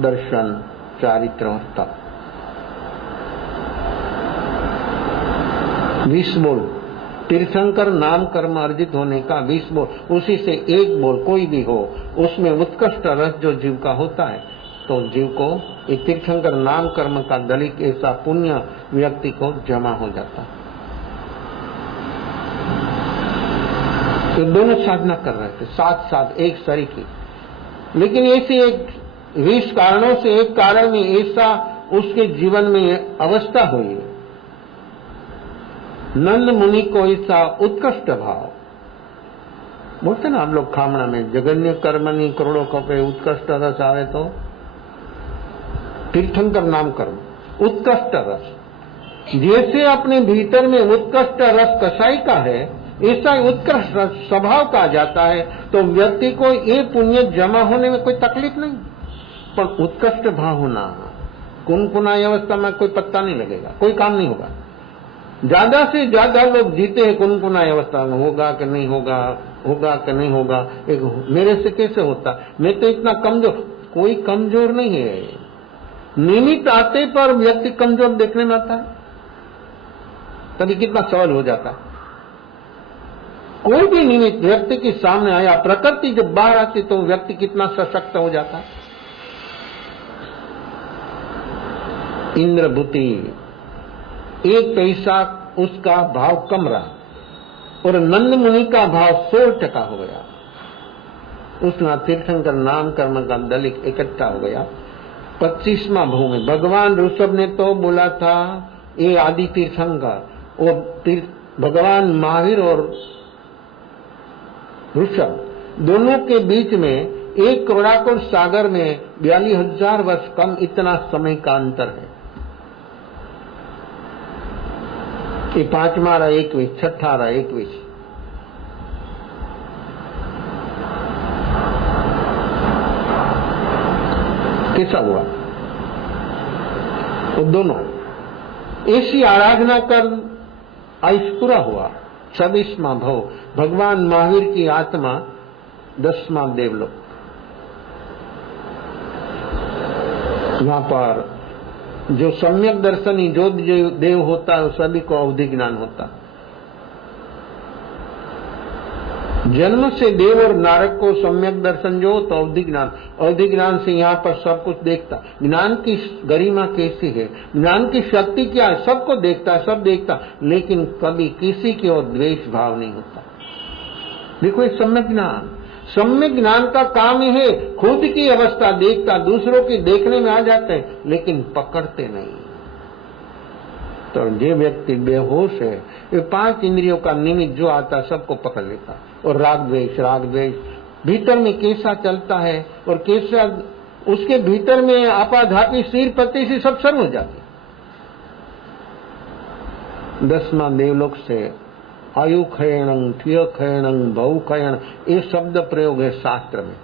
दर्शन, चारित्र और तप। 20 बोल तीर्थंकर नाम कर्म अर्जित होने का 20 बोल, उसी से एक बोल कोई भी हो उसमें उत्कृष्ट रस जो जीव का होता है, तो जीव को एक तीर्थंकर नाम कर्म का दलित ऐसा पुण्य व्यक्ति को जमा हो जाता। तो दोनों साधना कर रहे थे साथ साथ एक सरी की, लेकिन ऐसे एक 20 कारणों से एक कारण में ऐसा उसके जीवन में अवस्था हुई। नंद मुनि को ऐसा उत्कृष्ट भाव, बोलते ना हम लोग खामणा में, जगन्य कर्मनि करोड़ों कपे उत्कृष्ट रस आवे तो तीर्थंकर नाम कर्म उत्कृष्ट रस। जैसे अपने भीतर में उत्कृष्ट रस कसाई का है, ऐसा उत्कृष्ट रस स्वभाव का जाता है, तो व्यक्ति को ये पुण्य जमा होने में कोई तकलीफ नहीं। पर उत्कृष्ट भाव होना, कुनकुनाई अवस्था में कोई पत्ता नहीं लगेगा, कोई काम नहीं होगा। ज्यादा से ज्यादा लोग जीते हैं कुनकुनाई अवस्था में, होगा कि नहीं होगा, होगा कि नहीं होगा, एक मेरे से कैसे होता, मैं तो इतना कमजोर। कोई कमजोर नहीं है, निमित्त आते पर व्यक्ति कमजोर देखने में आता है, तभी कितना सवाल हो जाता है। कोई भी निमित्त व्यक्ति के सामने आया, प्रकृति जब बाहर आती तो व्यक्ति कितना सशक्त हो जाता है। इंद्रभूति 1 पैसा उसका भाव कम रहा और नंद मुनि का भाव 100% हो गया। उसना तीर्थंकर नाम कर्म का दल इकट्ठा हो गया। 25वां भाव में भगवान ऋषभ ने तो बोला था ये आदि तीर्थंकर, और भगवान महावीर और ऋषभ दोनों के बीच में 1 करोड़ाकुल सागर में 42,000 वर्ष कम इतना समय का अंतर है। ये 5वां रहा 21, 6ठा रहा 21। कैसा हुआ? वो दोनों ऐसी आराधना कर आयुष पूरा हुआ। 26वां भाव भगवान महावीर की आत्मा 10वां देवलोक, वहां पर जो सम्यक दर्शनी जो देव होता है सभी को अवधि ज्ञान होता। जन्म से देव और नारद को सम्यक दर्शन जो तो अवधि ज्ञान से यहाँ पर सब कुछ देखता। ज्ञान की गरिमा कैसी है, ज्ञान की शक्ति क्या है, सबको देखता है, सब देखता, लेकिन कभी किसी की ओर द्वेष भाव नहीं होता। देखो ये सम्यक ज्ञान, सम्यक ज्ञान का काम ही है, खुद की अवस्था देखता, दूसरों की देखने में आ जाते हैं, लेकिन पकड़ते नहीं। तो जो व्यक्ति बेहोश है, ये 5 इंद्रियों का निमित्त जो आता सबको पकड़ लेता। और राग द्वेष भीतर में कैसा चलता है और कैसा उसके भीतर में आपाधापी सिर पति से सब सर्व हो जाती। 10वां देवलोक से आयु खयणं, थिय खयणं, भव खयण, ये शब्द प्रयोग है शास्त्र में।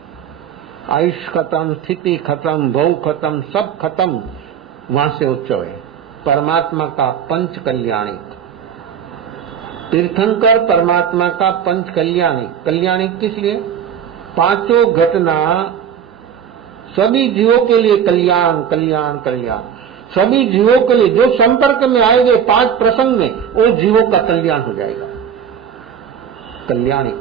आयुष खत्म, स्थिति खत्म, भव खत्म, सब खत्म, वहां से उच्चव है परमात्मा का पंच कल्याणिक। तीर्थंकर परमात्मा का पंच कल्याणिक। कल्याणिक किस लिए? 5 घटना सभी जीवों के लिए कल्याण कल्याण कल्याण। सभी जीवों के लिए जो संपर्क में आएंगे 5 प्रसंग में, वो जीवों का कल्याण हो जाएगा। कल्याणिक।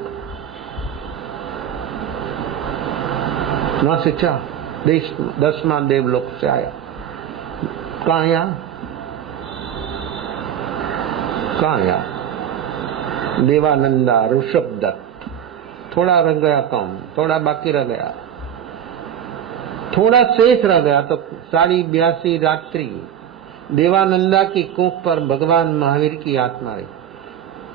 वहां से 10वां देवलोक से आया। कहाँ आया? देवानंदा, ऋषभ दत्त। थोड़ा रह गया काम, थोड़ा बाकी रह गया, थोड़ा शेष रह गया तो 82 रात्रि देवानंदा की कोख पर भगवान महावीर की आत्मा रही।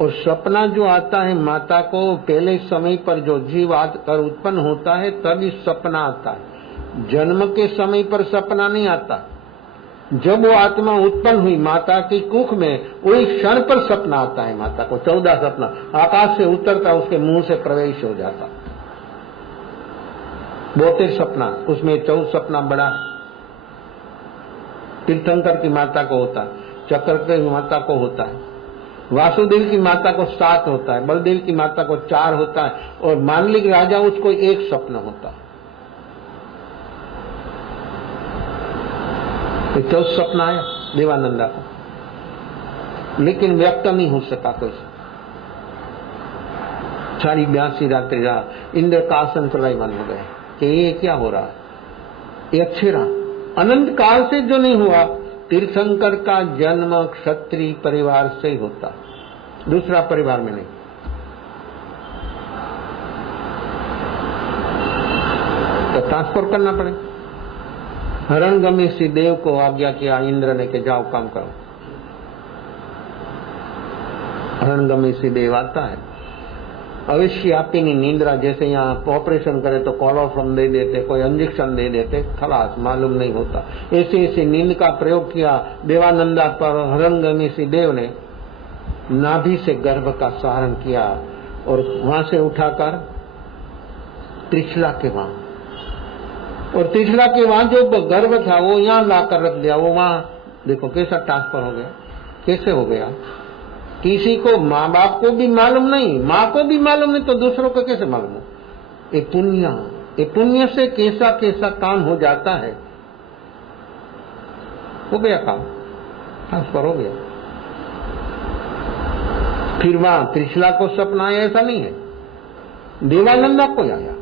और सपना जो आता है माता को, पहले समय पर जो जीव आकर उत्पन्न होता है तभी सपना आता है। जन्म के समय पर सपना नहीं आता। जब वो आत्मा उत्पन्न हुई माता की कुख में, वही क्षण पर सपना आता है माता को। 14 सपना आकाश से उतरता, उसके मुंह से प्रवेश हो जाता। 72 सपना, उसमें 14 सपना बड़ा है। तीर्थंकर की माता को होता है, चक्र की माता को होता है, वासुदेव की माता को 7 होता है, बलदेव की माता को 4 होता है, और मांडलिक राजा उसको 1 स्वप्न होता है। 14 सपना आया देवानंदा को, लेकिन व्यक्त नहीं हो सका कोई। 82 रात्रि रहा। इंद्र का आसन प्रलयमान हो गए कि ये क्या हो रहा है, ये अच्छे रहा। अनंत काल से जो नहीं हुआ। तीर्थंकर का जन्म क्षत्रिय परिवार से ही होता, दूसरा परिवार में नहीं। तो ट्रांसफर करना पड़े। हरणगमी सी देव को आज्ञा किया इंद्र ने कि जाओ काम करो। हरणगमी सी देव आता है, अवश्य आपकी निंद्रा, जैसे यहाँ ऑपरेशन करे तो कोलोफ्रॉम दे देते, कोई इंजेक्शन दे देते, खलास मालूम नहीं होता। ऐसे ऐसे नींद का प्रयोग किया देवानंदा पर। हरणगमी सी देव ने नाभि से गर्भ का सहारण किया और वहां से उठाकर त्रिशला के वहां, और तीसरा के वहां जो गर्भ था वो यहाँ लाकर रख दिया। वो वहां देखो कैसा ट्रांसफर हो गया, कैसे हो गया। किसी को, माँ बाप को भी मालूम नहीं, माँ को भी मालूम नहीं, तो दूसरों को कैसे मालूम हो। ये पुण्य से कैसा कैसा काम हो जाता है। हो गया काम, ट्रांसफर हो गया। फिर वहां त्रिशला को सपना आया, ऐसा नहीं है, देवानंदा को आया।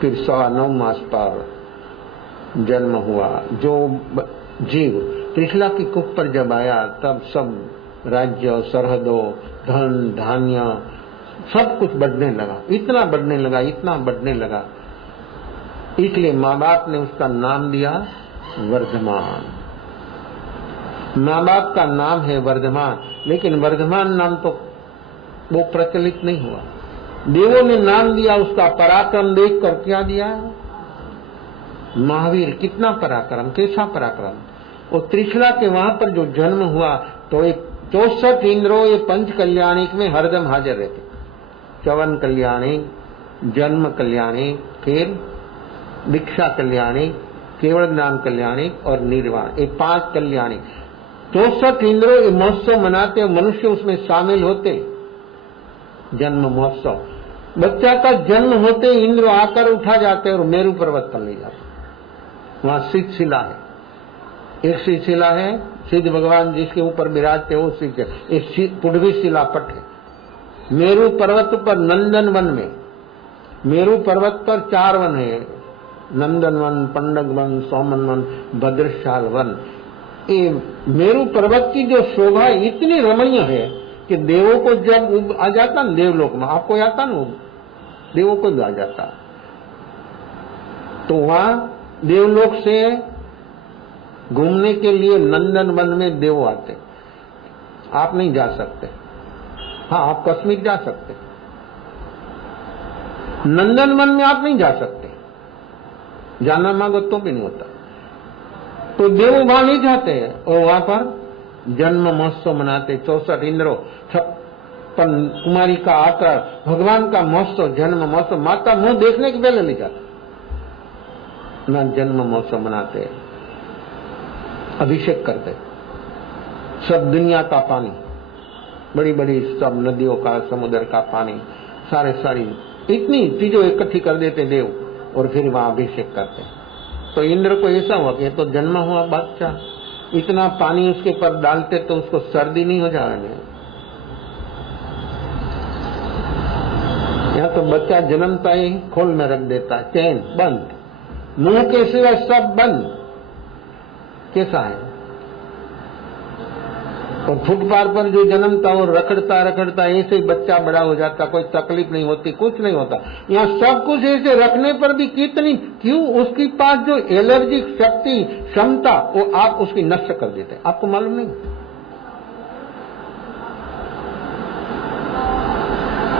फिर 9.25 मास पर जन्म हुआ। जो जीव त्रिशला की कुख पर जब आया तब सब राज्य, सरहदों, धन धान्य सब कुछ बढ़ने लगा, इतना बढ़ने लगा, इतना बढ़ने लगा। इसलिए माँ बाप ने उसका नाम दिया वर्धमान। माँ बाप का नाम है वर्धमान, लेकिन वर्धमान नाम तो वो प्रचलित नहीं हुआ। देवों ने नाम दिया उसका पराक्रम देखकर। क्या दिया? महावीर। कितना पराक्रम, कैसा पराक्रम। और त्रिशला के वहां पर जो जन्म हुआ तो एक 64 इंद्रों ये पंच कल्याणिक में हरदम हाजिर रहते। चवन कल्याणिक, जन्म कल्याणिक, फिर दीक्षा कल्याणिक, केवल ज्ञान कल्याणिक और निर्वाण, ये 5 कल्याणिक। 64 इंद्रों ये महोत्सव मनाते, मनुष्य उसमें शामिल होते। जन्म महोत्सव, बच्चा का जन्म होते इंद्र आकर उठा जाते और मेरू पर्वत पर ले जाते। वहां सिद्ध शिला है, एक सिद्ध शिला है, सिद्ध भगवान जिसके ऊपर विराजते वो सिद्ध है। एक पुढ़वी शिला पट है मेरू पर्वत पर, नंदन वन में। मेरू पर्वत पर 4 वन है, नंदन वन, पंडक वन, सोमन वन, भद्रशाल वन। ये मेरू पर्वत की जो शोभा इतनी रमणीय है कि देवों को जब आ जाता ना देवलोक में, आपको आता ना, देवों को आ जाता, तो वहां देवलोक से घूमने के लिए नंदन वन में देव आते, आप नहीं जा सकते। हाँ, आप कश्मीर जा सकते, नंदन वन में आप नहीं जा सकते, जाना मांगो तो भी नहीं होता। तो देव वहां नहीं जाते हैं और वहां पर जन्म महोत्सव मनाते, 64 इंद्रों 56 कुमारी का आकर भगवान का महोत्सव, जन्म महोत्सव, माता मुंह देखने के पहले ले जाते ना, जन्म महोत्सव मनाते, अभिषेक करते, सब दुनिया का पानी, बड़ी बड़ी सब नदियों का, समुद्र का पानी, सारी इतनी चीजों इकट्ठी कर देते देव और फिर वहां अभिषेक करते। तो इंद्र को ऐसा हुआ कि तो जन्म हुआ बच्चा, इतना पानी उसके पर डालते तो उसको सर्दी नहीं हो जाएगी। यहाँ तो बच्चा जन्मता ही खोल में रख देता है, चैन बंद, मुंह के सिवा सब बंद, कैसा है। और फुटपाथ पर जो जन्मता और रखड़ता रखड़ता ऐसे ही बच्चा बड़ा हो जाता, कोई तकलीफ नहीं होती, कुछ नहीं होता। यहाँ सब कुछ ऐसे रखने पर भी कितनी, क्यों, उसके पास जो एलर्जिक शक्ति क्षमता वो आप उसकी नष्ट कर देते, आपको मालूम नहीं।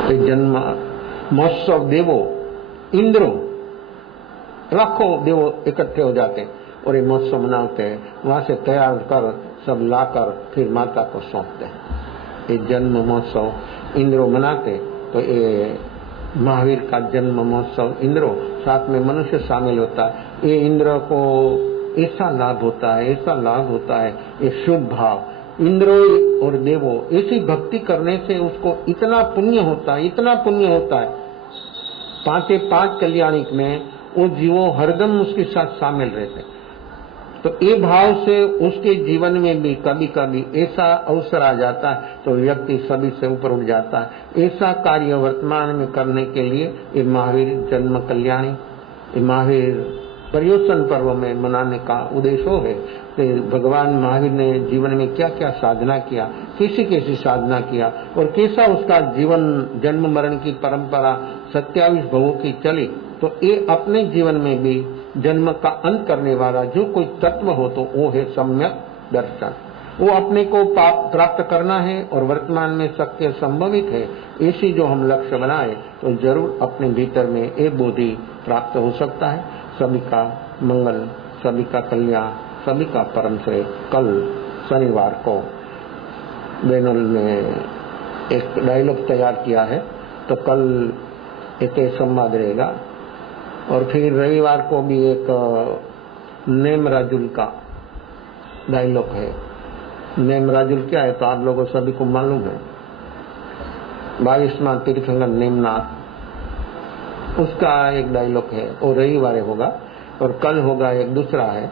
तो जन्म महोत्सव देवो इंद्रो लाखों देवो इकट्ठे हो जाते और ये महोत्सव मनाते हैं, वहां से तैयार कर सब लाकर फिर माता को सौंपते हैं। ये जन्म महोत्सव इंद्रो मनाते, तो ये महावीर का जन्म महोत्सव इंद्रो, साथ में मनुष्य शामिल होता है। ये इंद्र को ऐसा लाभ होता है, ऐसा लाभ होता है, ये शुभ भाव, इंद्रो और देवो ऐसी भक्ति करने से उसको इतना पुण्य होता है, इतना पुण्य होता है। 5 कल्याणिक में वो जीवों हरदम उसके साथ शामिल रहते। तो ये भाव से उसके जीवन में भी कभी कभी ऐसा अवसर आ जाता है तो व्यक्ति सभी से ऊपर उठ जाता है। ऐसा कार्य वर्तमान में करने के लिए ये महावीर जन्म कल्याणी, ये महावीर पर्युषण पर्व में मनाने का उद्देश्य है कि भगवान महावीर ने जीवन में क्या क्या साधना किया, कैसी कैसी साधना किया और कैसा उसका जीवन जन्म मरण की परंपरा 27 भवों की चली। तो ये अपने जीवन में भी जन्म का अंत करने वाला जो कोई तत्व हो तो वो है सम्यक दर्शन। वो अपने को प्राप्त करना है और वर्तमान में सत्य संभवित है, ऐसी जो हम लक्ष्य बनाए तो जरूर अपने भीतर में ये बोधि प्राप्त हो सकता है। सभी का मंगल, सभी का कल्याण, सभी का परम श्रेय। कल शनिवार को बैनल ने एक डायलॉग तैयार किया है, तो कल एक संवाद रहेगा और फिर रविवार को भी एक नेम राजुल का डायलॉग है। नेम राजुल क्या है तो आप लोगों सभी को मालूम है, 22वां तीर्थंकर नेमनाथ, उसका एक डायलॉग है, वो रविवार होगा और कल होगा एक दूसरा है।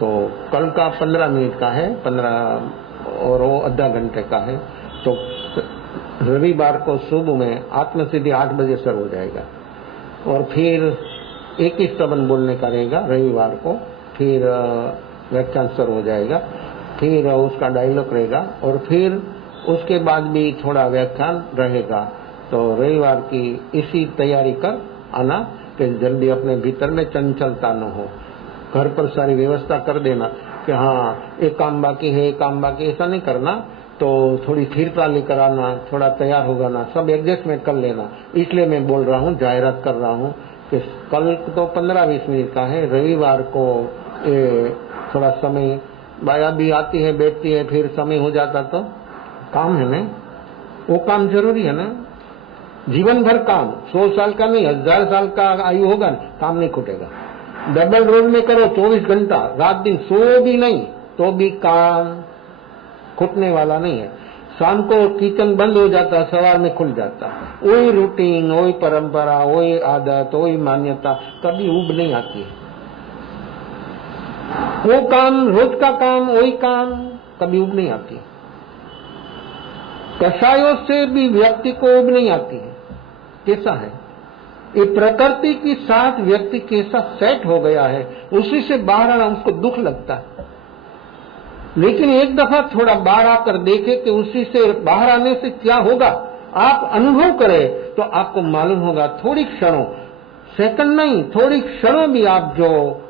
तो कल का 15 मिनट का है, 15 और वो आधा घंटे का है। तो रविवार को सुबह में आत्मसिद्धि 8 बजे शुरू हो जाएगा और फिर एक ही स्तवन बोलने का रहेगा रविवार को, फिर व्याख्यान शुरू हो जाएगा, फिर उसका डायलॉग रहेगा और फिर उसके बाद भी थोड़ा व्याख्यान रहेगा। तो रविवार की इसी तैयारी कर आना कि जल्दी अपने भीतर में चंचलता न हो। घर पर सारी व्यवस्था कर देना कि हाँ एक काम बाकी है, एक काम बाकी, ऐसा नहीं करना। तो थोड़ी स्थिरता लेकर आना, थोड़ा तैयार होगा ना, सब एडजस्टमेंट कर लेना। इसलिए मैं बोल रहा हूँ, जाहिरात कर रहा हूँ कि कल तो 15-20 मिनट का है, रविवार को थोड़ा समय, बाया भी आती है बैठती है, फिर समय हो जाता तो काम है ना, वो काम जरूरी है ना। जीवन भर काम, 100 साल का नहीं, 1000 साल का आयु होगा ना, काम नहीं छूटेगा। डबल रोड में करो 24 घंटा रात दिन, सो भी नहीं तो भी काम छूटने वाला नहीं है। शाम को किचन बंद हो जाता, सवार में खुल जाता, वही रूटीन, वही परंपरा, वही आदत, वही मान्यता, कभी ऊब नहीं आती है। वो काम, रोज का काम, वही काम, कभी ऊब नहीं आती। कषायों से भी व्यक्ति को ऊब नहीं आती है। कैसा है ये प्रकृति के साथ व्यक्ति कैसा सेट हो गया है, उसी से बाहर आना उसको दुख लगता है। लेकिन एक दफा थोड़ा बाहर आकर देखे कि उसी से बाहर आने से क्या होगा, आप अनुभव करें तो आपको मालूम होगा। थोड़ी क्षणों, सेकंड नहीं, थोड़ी क्षणों भी आप जो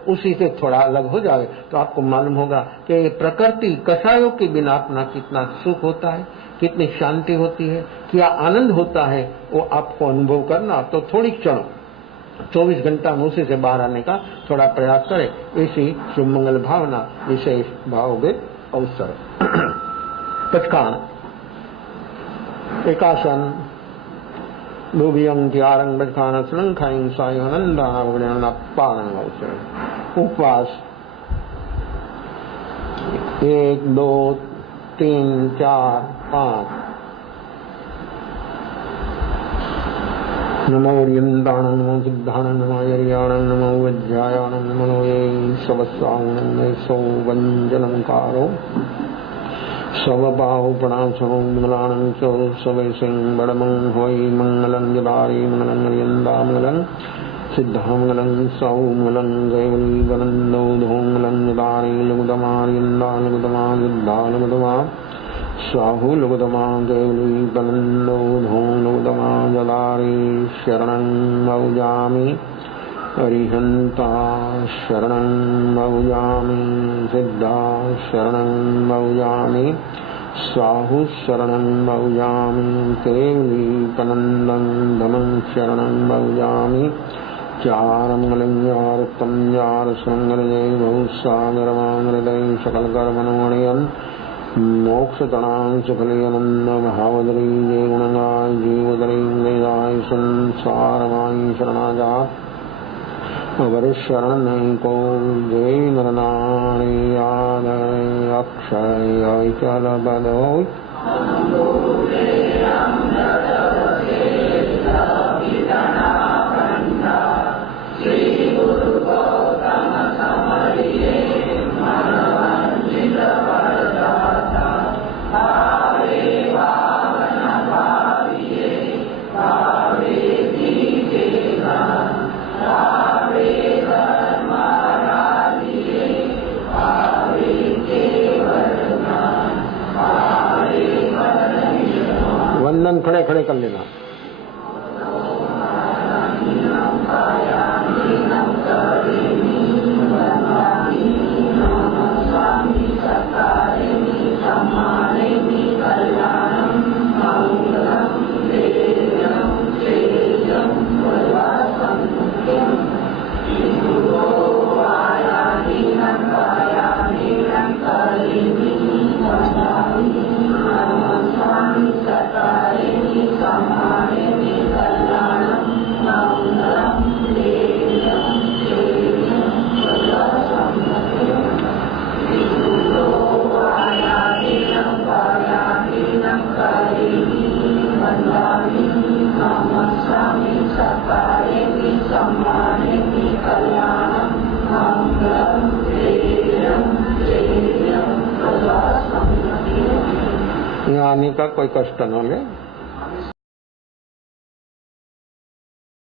उसी से थोड़ा अलग हो जाए तो आपको मालूम होगा कि प्रकृति कषायों के बिना अपना कितना सुख होता है, कितनी शांति होती है, क्या आनंद होता है, वो आपको अनुभव करना। तो थोड़ी क्षणों 24 घंटा में उसी से बाहर आने का थोड़ा प्रयास करें। इसी शुभ मंगल भावना विशेष भावोगे अवसर। पचकान एकासन भूभियं त्यारं बचकान श्रृंखाइं सायनंदान पारण अवसर। उपवास 1 2 3 4 5 नमो ओरियंताणं नमो सिद्धाणं नमो आर्याणं नमो वज्रायाणं नमो ये सबस्वाणं सौ वंजनकारो स्वभाव प्रणाशो मंगलाणं चो सवे सिंह बड़मं होई मंगलं जदारी मंगलं अरियंदा मंगलं सिद्धा मंगलं सौ मंगलं गैवली वनंदो धोमलं जदारी लुगदमारियंदा लुगदमा युद्धा लुगदमा साहु लुगदमा गैवली वनंदो धोम लुगदमा जदारी शरणं मौजामि अरिहंता शरणं मौजामि सिद्धा शरणं मौजामि साहु शरणं मौजामि केवली पनंदं धमं शरणं मौजामि चारमंगलं यारतं यार संगरजय बहुसागरमांगृदय सकलकर्मणमणयन् मोक्षतणां सुखलयनंद भावदरी जय गुणगाय जीवदरी जयाय संसारमाय शरणाजा अवर शरण को जय नरनारी आदय अक्षय चल बदो वंदन खड़े खड़े कर लेना। यहाँ आने का कोई कष्ट न ले।